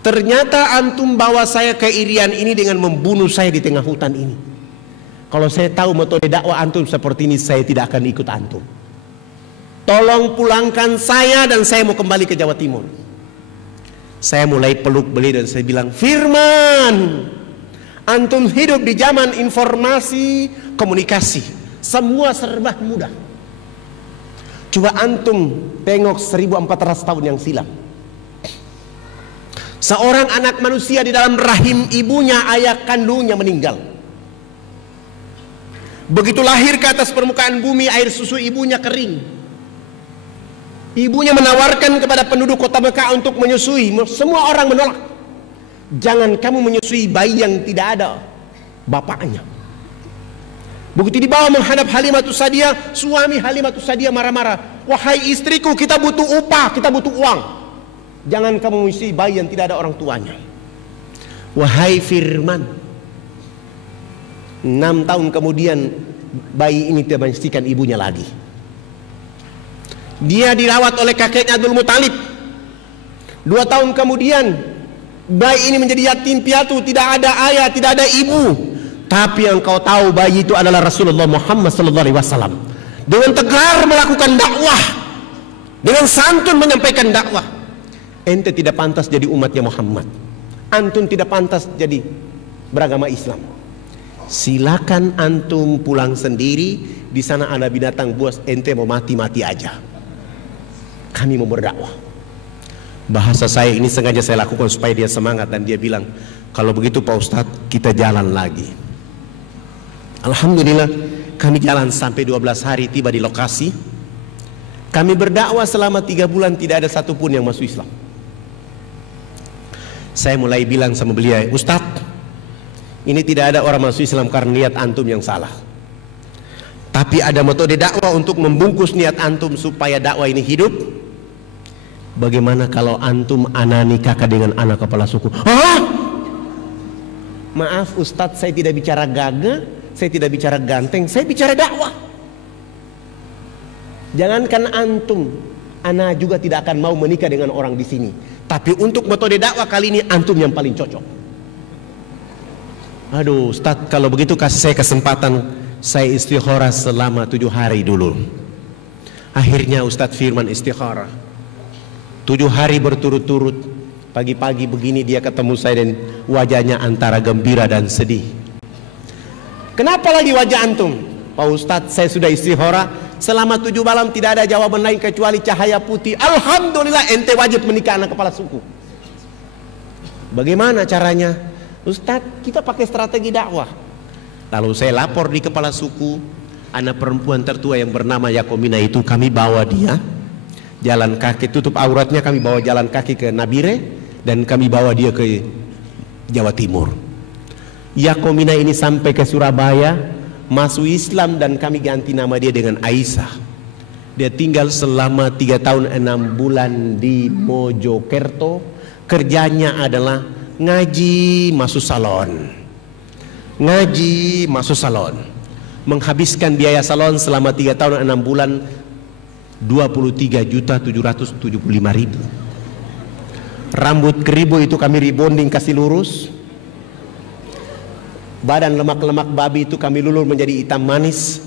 ternyata antum bawa saya ke Irian ini dengan membunuh saya di tengah hutan ini. Kalau saya tahu metode dakwah antum seperti ini, saya tidak akan ikut antum. Tolong pulangkan saya dan saya mau kembali ke Jawa Timur. Saya mulai peluk beliau dan saya bilang, Firman, antum hidup di zaman informasi, komunikasi, semua serba mudah. Coba antum tengok 1400 tahun yang silam. Seorang anak manusia di dalam rahim ibunya, ayah kandungnya meninggal. Begitu lahir ke atas permukaan bumi, air susu ibunya kering. Ibunya menawarkan kepada penduduk kota Mekah untuk menyusui. Semua orang menolak. Jangan kamu menyusui bayi yang tidak ada bapaknya. Begitu dibawa menghadap Halimatus Sa'diyah, suami Halimatus Sa'diyah marah-marah. Wahai istriku, kita butuh upah, kita butuh uang. Jangan kamu menyusui bayi yang tidak ada orang tuanya. Wahai Firman, 6 tahun kemudian bayi ini tidak menyusuikan ibunya lagi. Dia dirawat oleh kakeknya Abdul Muthalib. 2 tahun kemudian bayi ini menjadi yatim piatu, tidak ada ayah, tidak ada ibu. Tapi yang kau tahu, bayi itu adalah Rasulullah Muhammad SAW. Dengan tegar melakukan dakwah, dengan santun menyampaikan dakwah. Ente tidak pantas jadi umatnya Muhammad. Antum tidak pantas jadi beragama Islam. silakan antum pulang sendiri. Di sana ada binatang buas, ente mau mati-mati aja. Kami mau berdakwah. Bahasa saya ini sengaja saya lakukan supaya dia semangat, dan dia bilang, kalau begitu Pak Ustadz, kita jalan lagi. Alhamdulillah, kami jalan sampai 12 hari, tiba di lokasi. Kami berdakwah selama 3 bulan, tidak ada satupun yang masuk Islam. Saya mulai bilang sama beliau, Ustadz, ini tidak ada orang masuk Islam karena niat antum yang salah. Tapi ada metode dakwah untuk membungkus niat antum supaya dakwah ini hidup. Bagaimana kalau antum ana nikah dengan anak kepala suku? Hah? Maaf Ustadz, saya tidak bicara gagah, saya tidak bicara ganteng, saya bicara dakwah. Jangankan antum, ana juga tidak akan mau menikah dengan orang di sini. Tapi untuk metode dakwah kali ini antum yang paling cocok. Aduh Ustadz, kalau begitu kasih saya kesempatan, saya istikharah selama 7 hari dulu. Akhirnya Ustadz Firman istikharah 7 hari berturut-turut. Pagi-pagi begini dia ketemu saya dan wajahnya antara gembira dan sedih. Kenapa lagi wajah antum? Pak Ustadz, saya sudah istikharah selama 7 malam, tidak ada jawaban lain kecuali cahaya putih. Alhamdulillah, ente wajib menikah anak kepala suku. Bagaimana caranya? Ustadz, kita pakai strategi dakwah. Lalu saya lapor di kepala suku, anak perempuan tertua yang bernama Yakomina itu, kami bawa dia jalan kaki, tutup auratnya, kami bawa jalan kaki ke Nabire, dan kami bawa dia ke Jawa Timur. Yakomina ini sampai ke Surabaya, masuk Islam, dan kami ganti nama dia dengan Aisyah. Dia tinggal selama 3 tahun 6 bulan di Mojokerto. Kerjanya adalah ngaji masuk salon, ngaji masuk salon, menghabiskan biaya salon selama 3 tahun 6 bulan 23.775.000. Rambut keribu itu kami rebonding kasih lurus. Badan lemak-lemak babi itu kami lulur menjadi hitam manis.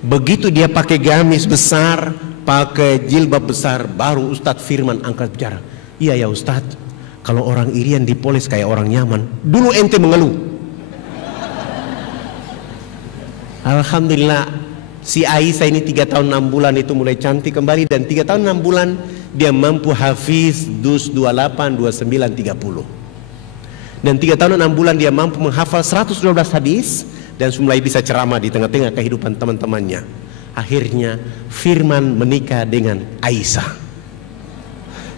Begitu dia pakai gamis besar, pakai jilbab besar, baru Ustadz Firman angkat bicara. Iya ya Ustadz, kalau orang Irian dipoles kayak orang Yaman. Dulu ente mengeluh. Alhamdulillah, si Aisyah ini 3 tahun 6 bulan itu mulai cantik kembali, dan 3 tahun 6 bulan dia mampu hafiz dus 28, 29, 30. Dan 3 tahun 6 bulan dia mampu menghafal 112 hadis dan mulai bisa ceramah di tengah-tengah kehidupan teman-temannya. Akhirnya Firman menikah dengan Aisyah.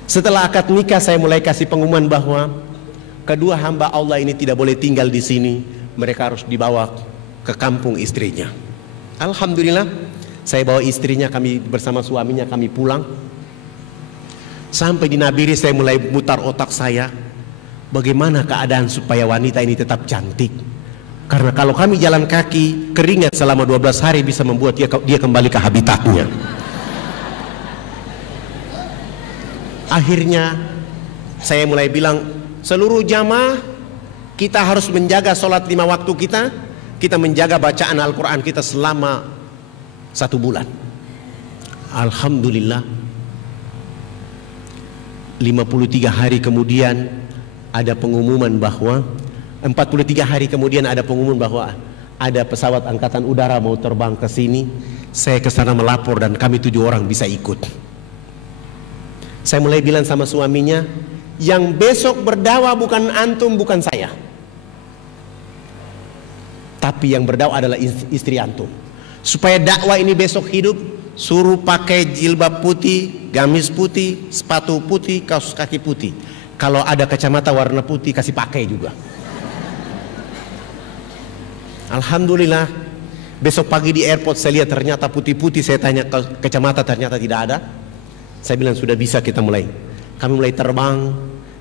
Setelah akad nikah, saya mulai kasih pengumuman bahwa kedua hamba Allah ini tidak boleh tinggal di sini. Mereka harus dibawa ke kampung istrinya. Alhamdulillah, saya bawa istrinya, kami bersama suaminya kami pulang. Sampai di Nabire saya mulai mutar otak saya, bagaimana keadaan supaya wanita ini tetap cantik. Karena kalau kami jalan kaki, keringat selama 12 hari bisa membuat dia kembali ke habitatnya. Akhirnya saya mulai bilang, seluruh jamaah kita harus menjaga sholat 5 waktu kita menjaga bacaan Al-Quran kita selama 1 bulan. Alhamdulillah, 53 hari kemudian ada pengumuman bahwa 43 hari kemudian ada pengumuman bahwa ada pesawat angkatan udara mau terbang ke sini. Saya ke sana melapor dan kami 7 orang bisa ikut. Saya mulai bilang sama suaminya, yang besok berdakwah bukan antum, bukan saya, tapi yang berdakwah adalah istri antum. Supaya dakwah ini besok hidup, suruh pakai jilbab putih, gamis putih, sepatu putih, kaos kaki putih. Kalau ada kacamata warna putih kasih pakai juga. Alhamdulillah, besok pagi di airport saya lihat ternyata putih-putih. Saya tanya kacamata, ternyata tidak ada. Saya bilang sudah bisa kita mulai. Kami mulai terbang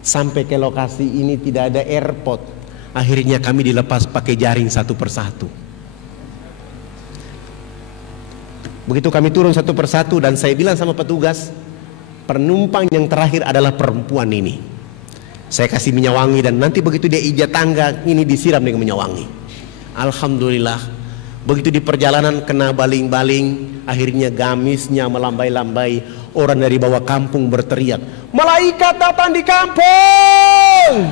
sampai ke lokasi ini, tidak ada airport. Akhirnya kami dilepas pakai jaring satu persatu. Begitu kami turun satu persatu dan saya bilang sama petugas, penumpang yang terakhir adalah perempuan ini. Saya kasih minyak wangi dan nanti begitu dia ijat tangga ini disiram dengan minyak wangi. Alhamdulillah. Begitu di perjalanan kena baling-baling, akhirnya gamisnya melambai-lambai. Orang dari bawah kampung berteriak, malaikat datang di kampung.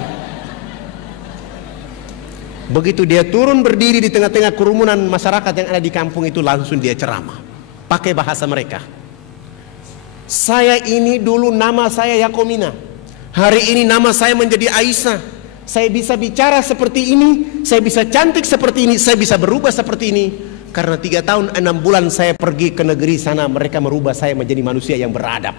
Begitu dia turun berdiri di tengah-tengah kerumunan masyarakat yang ada di kampung itu, langsung dia ceramah pakai bahasa mereka. Saya ini dulu nama saya Yakomina, hari ini nama saya menjadi Aisyah. Saya bisa bicara seperti ini, saya bisa cantik seperti ini, saya bisa berubah seperti ini karena 3 tahun 6 bulan saya pergi ke negeri sana, mereka merubah saya menjadi manusia yang beradab.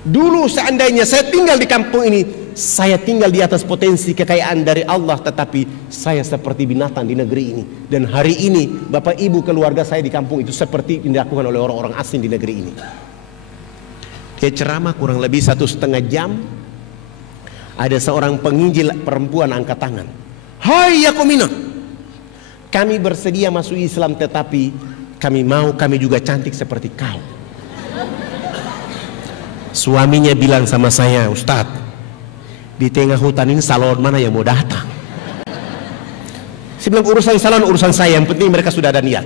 Dulu seandainya saya tinggal di kampung ini, saya tinggal di atas potensi kekayaan dari Allah, tetapi saya seperti binatang di negeri ini. Dan hari ini bapak ibu keluarga saya di kampung itu seperti yang dilakukan oleh orang-orang asing di negeri ini. Dia ceramah kurang lebih 1,5 jam. Ada seorang penginjil perempuan angkat tangan. Hai Yakomina, kami bersedia masuk Islam, tetapi kami juga cantik seperti kau. Suaminya bilang sama saya, Ustadz, di tengah hutan ini salon mana yang mau datang? Saya bilang urusan salon urusan saya, yang penting mereka sudah ada niat.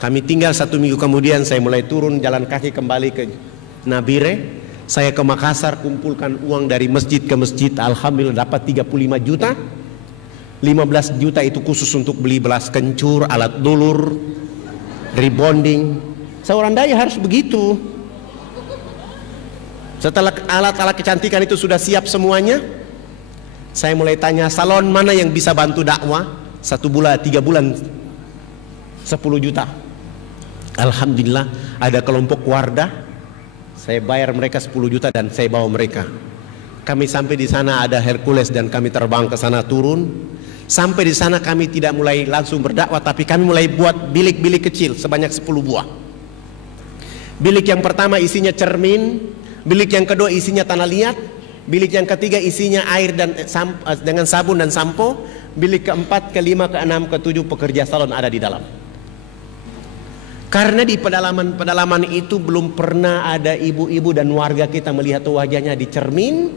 Kami tinggal 1 minggu kemudian, saya mulai turun jalan kaki kembali ke Nabire. Saya ke Makassar, kumpulkan uang dari masjid ke masjid. Alhamdulillah dapat 35 juta. 15 juta itu khusus untuk beli belas kencur, alat dulur, rebonding. Seorang daya harus begitu. Setelah alat-alat kecantikan itu sudah siap semuanya, saya mulai tanya salon mana yang bisa bantu dakwah 1 bulan 3 bulan 10 juta. Alhamdulillah ada kelompok Wardah, saya bayar mereka 10 juta dan saya bawa mereka. Kami sampai di sana ada Hercules dan kami terbang ke sana turun. Sampai di sana kami tidak mulai langsung berdakwah, tapi kami mulai buat bilik-bilik kecil sebanyak 10 buah. Bilik yang pertama isinya cermin, bilik yang kedua isinya tanah liat, bilik yang ketiga isinya air dan dengan sabun dan sampo, bilik keempat, kelima, keenam, ketujuh pekerja salon ada di dalam. Karena di pedalaman itu belum pernah ada ibu-ibu dan warga kita melihat wajahnya di cermin,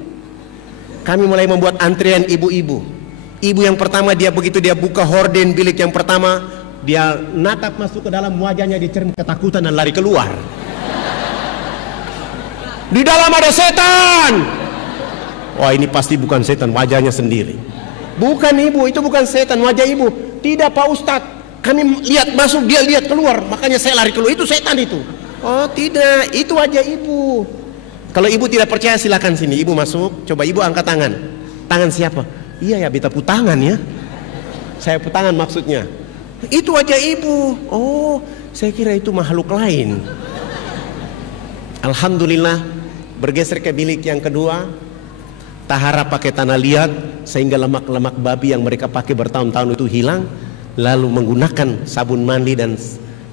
kami mulai membuat antrian ibu-ibu. Ibu yang pertama begitu dia buka horden bilik yang pertama, dia natap masuk ke dalam, wajahnya di cermin, ketakutan dan lari keluar. Di dalam ada setan. Wah, ini pasti bukan setan, wajahnya sendiri. Bukan ibu, itu bukan setan, wajah ibu. Tidak Pak Ustadz, kami lihat masuk, dia lihat keluar, makanya saya lari keluar. Itu setan itu. Oh tidak, itu wajah ibu. Kalau ibu tidak percaya silakan sini, ibu masuk, coba ibu angkat tangan. Tangan siapa? Iya ya, beta putangan ya. Saya putangan maksudnya. Itu wajah ibu. Oh, saya kira itu makhluk lain. Alhamdulillah, bergeser ke bilik yang kedua. Tahara pakai tanah liat sehingga lemak-lemak babi yang mereka pakai bertahun-tahun itu hilang. Lalu menggunakan sabun mandi dan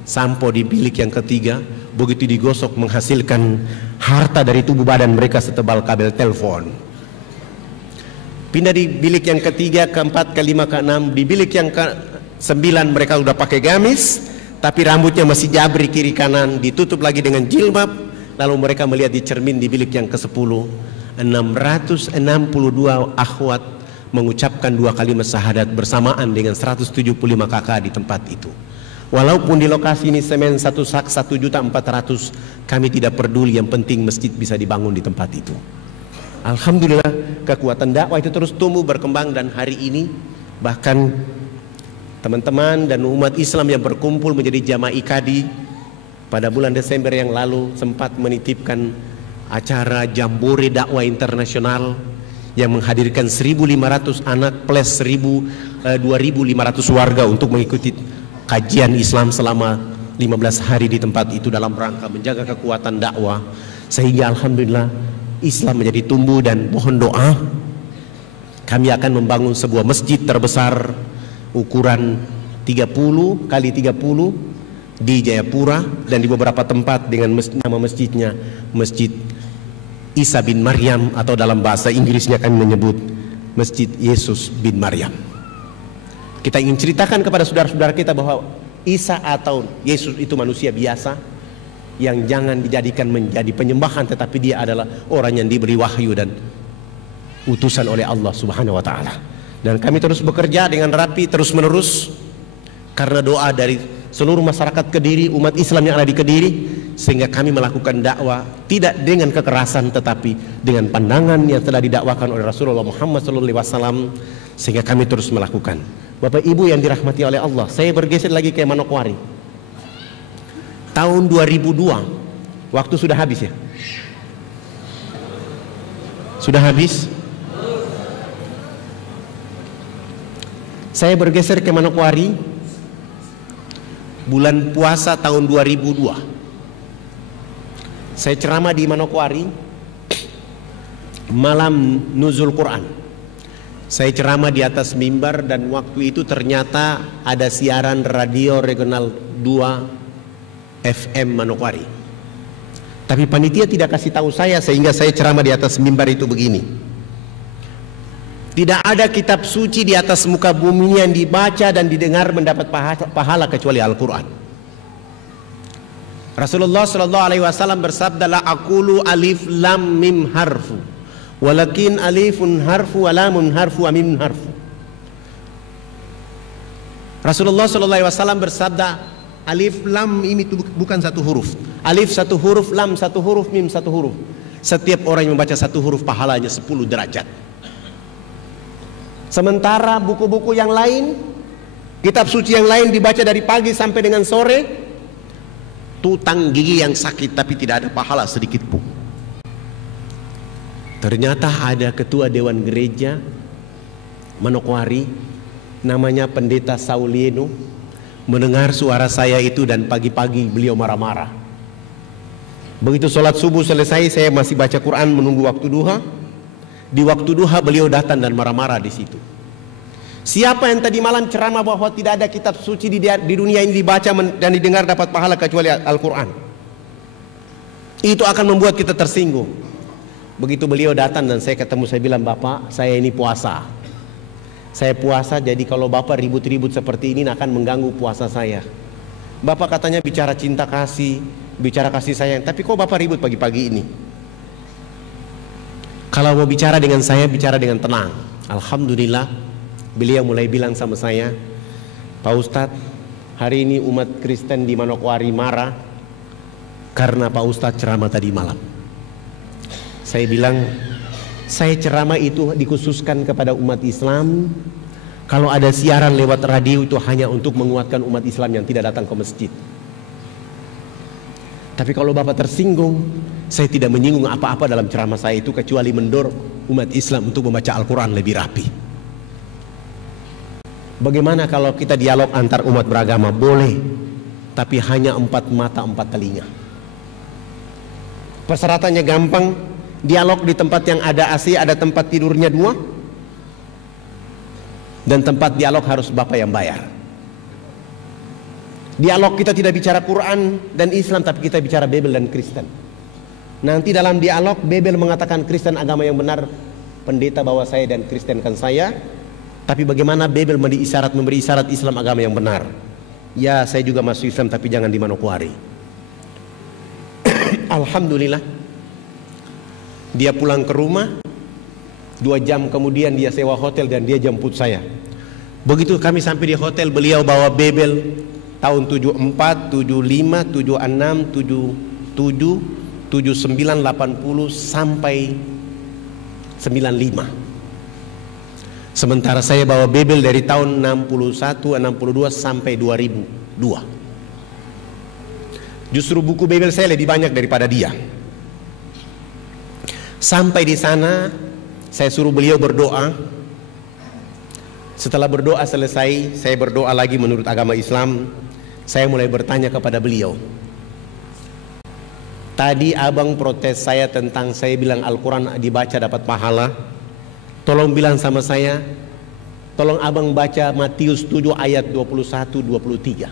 sampo di bilik yang ketiga. Begitu digosok menghasilkan harta dari tubuh badan mereka setebal kabel telepon. Pindah di bilik yang ketiga, keempat, kelima, keenam. Di bilik yang ke-9 mereka sudah pakai gamis, tapi rambutnya masih jabri kiri kanan, ditutup lagi dengan jilbab. Lalu mereka melihat di cermin di bilik yang ke-10, 662 akhwat mengucapkan 2 kalimat syahadat bersamaan dengan 175 kakak di tempat itu. Walaupun di lokasi ini semen 1 sak 1.400.000, kami tidak peduli, yang penting masjid bisa dibangun di tempat itu. Alhamdulillah kekuatan dakwah itu terus tumbuh berkembang, dan hari ini bahkan teman-teman dan umat Islam yang berkumpul menjadi jamaah IKADI pada bulan Desember yang lalu sempat menitipkan acara Jambore Dakwah Internasional yang menghadirkan 1.500 anak plus 2.500 warga untuk mengikuti kajian Islam selama 15 hari di tempat itu dalam rangka menjaga kekuatan dakwah, sehingga alhamdulillah Islam menjadi tumbuh. Dan mohon doa, kami akan membangun sebuah masjid terbesar ukuran 30 kali 30 di Jayapura, dan di beberapa tempat dengan nama masjidnya Masjid Isa bin Maryam, atau dalam bahasa Inggrisnya kami menyebut Masjid Yesus bin Maryam. Kita ingin ceritakan kepada saudara-saudara kita bahwa Isa atau Yesus itu manusia biasa yang jangan dijadikan menjadi penyembahan, tetapi dia adalah orang yang diberi wahyu dan utusan oleh Allah Subhanahu wa taala. Dan kami terus bekerja dengan rapi terus menerus karena doa dari seluruh masyarakat Kediri, umat Islam yang ada di Kediri, sehingga kami melakukan dakwah tidak dengan kekerasan tetapi dengan pandangan yang telah didakwakan oleh Rasulullah Muhammad SAW, sehingga kami terus melakukan. Bapak Ibu yang dirahmati oleh Allah, saya bergeser lagi ke Manokwari. Tahun 2002, waktu sudah habis ya? Sudah habis? Saya bergeser ke Manokwari bulan puasa tahun 2002. Saya ceramah di Manokwari malam nuzul Quran. Saya ceramah di atas mimbar dan waktu itu ternyata ada siaran radio regional 2 FM Manokwari. Tapi panitia tidak kasih tahu saya sehingga saya ceramah di atas mimbar itu begini. Tidak ada kitab suci di atas muka bumi yang dibaca dan didengar mendapat pahala kecuali Al-Quran. Rasulullah SAW bersabda, la aqulu alif lam mim harfu, walakin alifun harfu wa lamun harfu wa mim harfu. Rasulullah SAW bersabda, alif lam ini bukan satu huruf. Alif satu huruf, lam satu huruf, mim satu huruf. Setiap orang yang membaca satu huruf pahalanya 10 derajat. Sementara buku-buku yang lain, kitab suci yang lain dibaca dari pagi sampai dengan sore, tutang gigi yang sakit tapi tidak ada pahala sedikit pun. Ternyata ada ketua dewan gereja Manokwari, namanya Pendeta Saulieno, mendengar suara saya itu dan pagi-pagi beliau marah-marah. Begitu sholat subuh selesai, saya masih baca Quran menunggu waktu duha. Di waktu duha beliau datang dan marah-marah di situ. Siapa yang tadi malam ceramah bahwa tidak ada kitab suci di dunia ini dibaca dan didengar dapat pahala kecuali Al-Quran? Itu akan membuat kita tersinggung. Begitu beliau datang dan saya ketemu, saya bilang, Bapak, saya ini puasa. Saya puasa, jadi kalau Bapak ribut-ribut seperti ini akan mengganggu puasa saya. Bapak katanya bicara cinta kasih, bicara kasih sayang, tapi kok Bapak ribut pagi-pagi ini? Kalau mau bicara dengan saya, bicara dengan tenang. Alhamdulillah, beliau mulai bilang sama saya, Pak Ustadz, hari ini umat Kristen di Manokwari marah karena Pak Ustadz ceramah tadi malam. Saya bilang, saya ceramah itu dikhususkan kepada umat Islam. Kalau ada siaran lewat radio itu hanya untuk menguatkan umat Islam yang tidak datang ke masjid. Tapi kalau Bapak tersinggung, saya tidak menyinggung apa-apa dalam ceramah saya itu kecuali mendorong umat Islam untuk membaca Al-Quran lebih rapi. Bagaimana kalau kita dialog antar umat beragama? Boleh, tapi hanya 4 mata 4 telinga. Persyaratannya gampang. Dialog di tempat yang ada AC, ada tempat tidurnya 2, dan tempat dialog harus Bapak yang bayar. Dialog kita tidak bicara Quran dan Islam, tapi kita bicara Bible dan Kristen. Nanti dalam dialog Bible mengatakan Kristen agama yang benar, pendeta bawa saya dan Kristenkan saya. Tapi bagaimana Bible memberi isyarat Islam agama yang benar? Ya, saya juga masuk Islam tapi jangan di Manokwari. Alhamdulillah, dia pulang ke rumah, 2 jam kemudian dia sewa hotel dan dia jemput saya. Begitu kami sampai di hotel, beliau bawa Bible tahun 74, 75, 76, 77, 79, 80 sampai 95. Sementara saya bawa Bible dari tahun 61, 62 sampai 2002. Justru buku Bible saya lebih banyak daripada dia. Sampai di sana, saya suruh beliau berdoa. Setelah berdoa selesai, saya berdoa lagi menurut agama Islam. Saya mulai bertanya kepada beliau. Tadi abang protes saya tentang saya bilang Al-Quran dibaca dapat pahala. Tolong bilang sama saya, tolong abang baca Matius 7 ayat 21-23.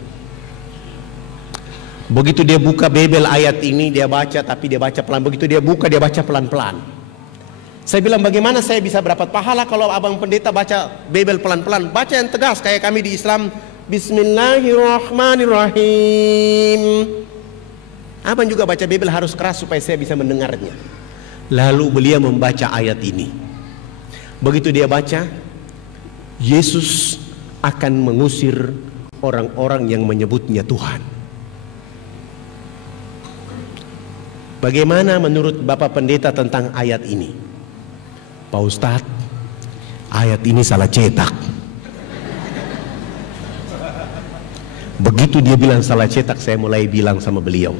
Begitu dia buka Bible ayat ini, dia baca, tapi dia baca pelan. Begitu dia buka, dia baca pelan-pelan. Saya bilang, bagaimana saya bisa dapat pahala kalau abang pendeta baca Bible pelan-pelan? Baca yang tegas kayak kami di Islam. Bismillahirrahmanirrahim. Abang juga baca Bible harus keras supaya saya bisa mendengarnya. Lalu beliau membaca ayat ini. Begitu dia baca, Yesus akan mengusir orang-orang yang menyebutnya Tuhan. Bagaimana menurut Bapak Pendeta tentang ayat ini? Pak Ustadz, ayat ini salah cetak. Begitu dia bilang salah cetak, saya mulai bilang sama beliau,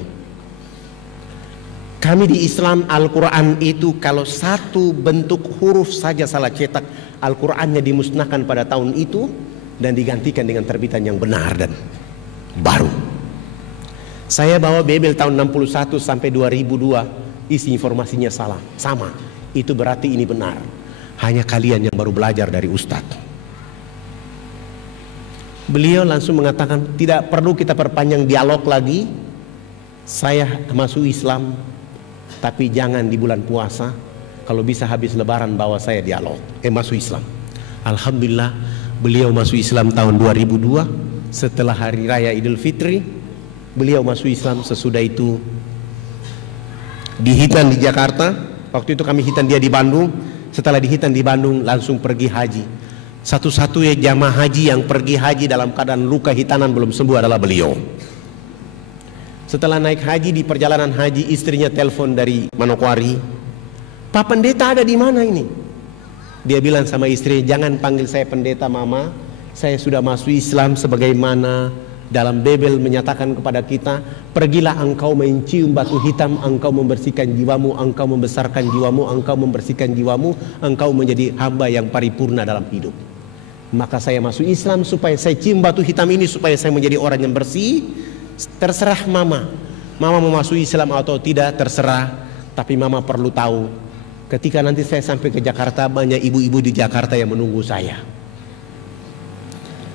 kami di Islam Al-Quran itu kalau satu bentuk huruf saja salah cetak, Al-Qurannya dimusnahkan pada tahun itu dan digantikan dengan terbitan yang benar dan baru. Saya bawa Bebel tahun 61 sampai 2002, isi informasinya salah, sama. Itu berarti ini benar. Hanya kalian yang baru belajar dari Ustadz. Beliau langsung mengatakan, tidak perlu kita perpanjang dialog lagi. Saya masuk Islam, tapi jangan di bulan puasa. Kalau bisa habis lebaran bawa saya dialog, masuk Islam. Alhamdulillah beliau masuk Islam tahun 2002. Setelah hari raya Idul Fitri, beliau masuk Islam. Sesudah itu dihitan di Jakarta. Waktu itu kami hitan dia di Bandung. Setelah dihitan di Bandung langsung pergi haji. Satu-satunya jamaah haji yang pergi haji dalam keadaan luka hitanan belum sembuh adalah beliau. Setelah naik haji, di perjalanan haji istrinya telepon dari Manokwari, Pak Pendeta ada di mana ini? Dia bilang sama istri, jangan panggil saya pendeta mama, saya sudah masuk Islam sebagaimana dalam Bebel menyatakan kepada kita, pergilah engkau mencium batu hitam, engkau membersihkan jiwamu, engkau membesarkan jiwamu, engkau membersihkan jiwamu, engkau menjadi hamba yang paripurna dalam hidup. Maka saya masuk Islam supaya saya cium batu hitam ini, supaya saya menjadi orang yang bersih. Terserah mama, mama mau masuk Islam atau tidak terserah, tapi mama perlu tahu, ketika nanti saya sampai ke Jakarta, banyak ibu-ibu di Jakarta yang menunggu saya.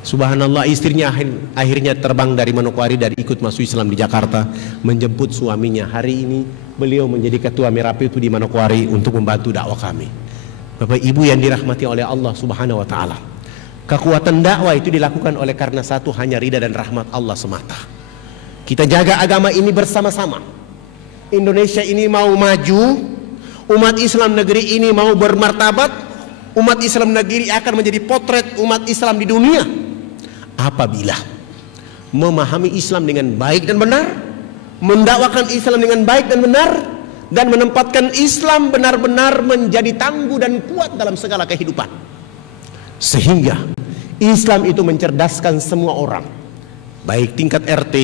Subhanallah, istrinya akhirnya terbang dari Manokwari dan ikut masuk Islam di Jakarta, menjemput suaminya. Hari ini beliau menjadi ketua Merapi itu di Manokwari untuk membantu dakwah kami. Bapak Ibu yang dirahmati oleh Allah Subhanahu wa taala, kekuatan dakwah itu dilakukan oleh karena satu, hanya ridha dan rahmat Allah semata. Kita jaga agama ini bersama-sama. Indonesia ini mau maju, umat Islam negeri ini mau bermartabat, umat Islam negeri akan menjadi potret umat Islam di dunia apabila memahami Islam dengan baik dan benar, mendakwakan Islam dengan baik dan benar, dan menempatkan Islam benar-benar menjadi tangguh dan kuat dalam segala kehidupan. Sehingga Islam itu mencerdaskan semua orang, baik tingkat RT,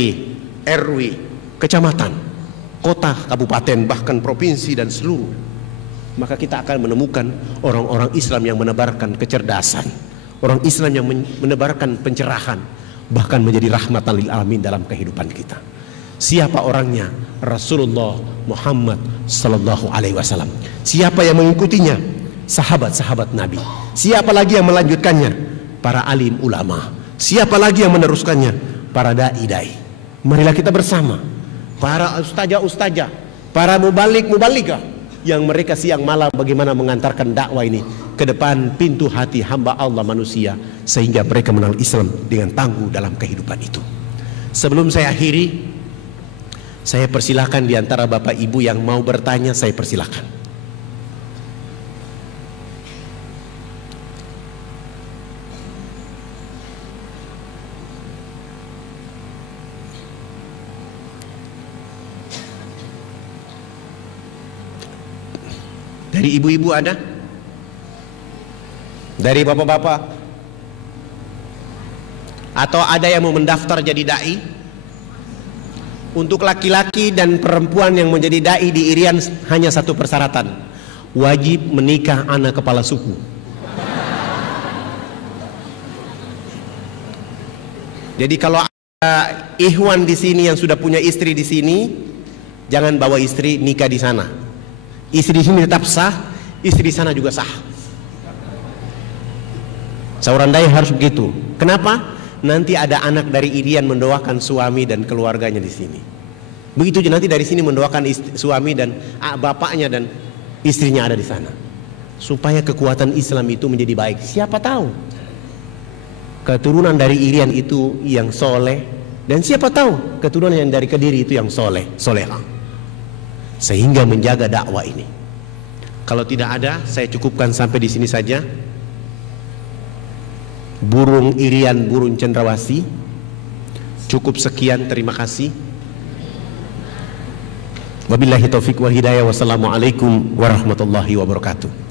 RW, kecamatan, kota, kabupaten, bahkan provinsi dan seluruh. Maka kita akan menemukan orang-orang Islam yang menebarkan kecerdasan, orang Islam yang menebarkan pencerahan, bahkan menjadi rahmatan lil alamin dalam kehidupan kita. Siapa orangnya? Rasulullah Muhammad sallallahu alaihi wasallam. Siapa yang mengikutinya? Sahabat-sahabat Nabi. Siapa lagi yang melanjutkannya? Para alim ulama. Siapa lagi yang meneruskannya? Para dai-dai. Marilah kita bersama, para ustazah-ustazah, para mubalik-mubaligah, yang mereka siang malam bagaimana mengantarkan dakwah ini ke depan pintu hati hamba Allah manusia, sehingga mereka mengenal Islam dengan tangguh dalam kehidupan itu. Sebelum saya akhiri, saya persilahkan di antara Bapak Ibu yang mau bertanya, saya persilahkan. Dari ibu-ibu ada? Dari bapak-bapak? Atau ada yang mau mendaftar jadi dai? Untuk laki-laki dan perempuan yang menjadi dai di Irian hanya satu persyaratan, wajib menikah anak kepala suku. Jadi kalau ada ikhwan di sini yang sudah punya istri di sini, jangan bawa istri nikah di sana. Istri di sini tetap sah, istri di sana juga sah. Seorang dai harus begitu. Kenapa? Nanti ada anak dari Irian mendoakan suami dan keluarganya di sini. Begitu juga nanti dari sini mendoakan suami dan bapaknya dan istrinya ada di sana. Supaya kekuatan Islam itu menjadi baik. Siapa tahu keturunan dari Irian itu yang soleh, dan siapa tahu keturunan yang dari Kediri itu yang soleha. Sehingga menjaga dakwah ini. Kalau tidak ada, saya cukupkan sampai di sini saja. Burung Irian, burung cendrawasih. Cukup sekian, terima kasih. Wabillahi taufik wa hidayah. Wassalamualaikum warahmatullahi wabarakatuh.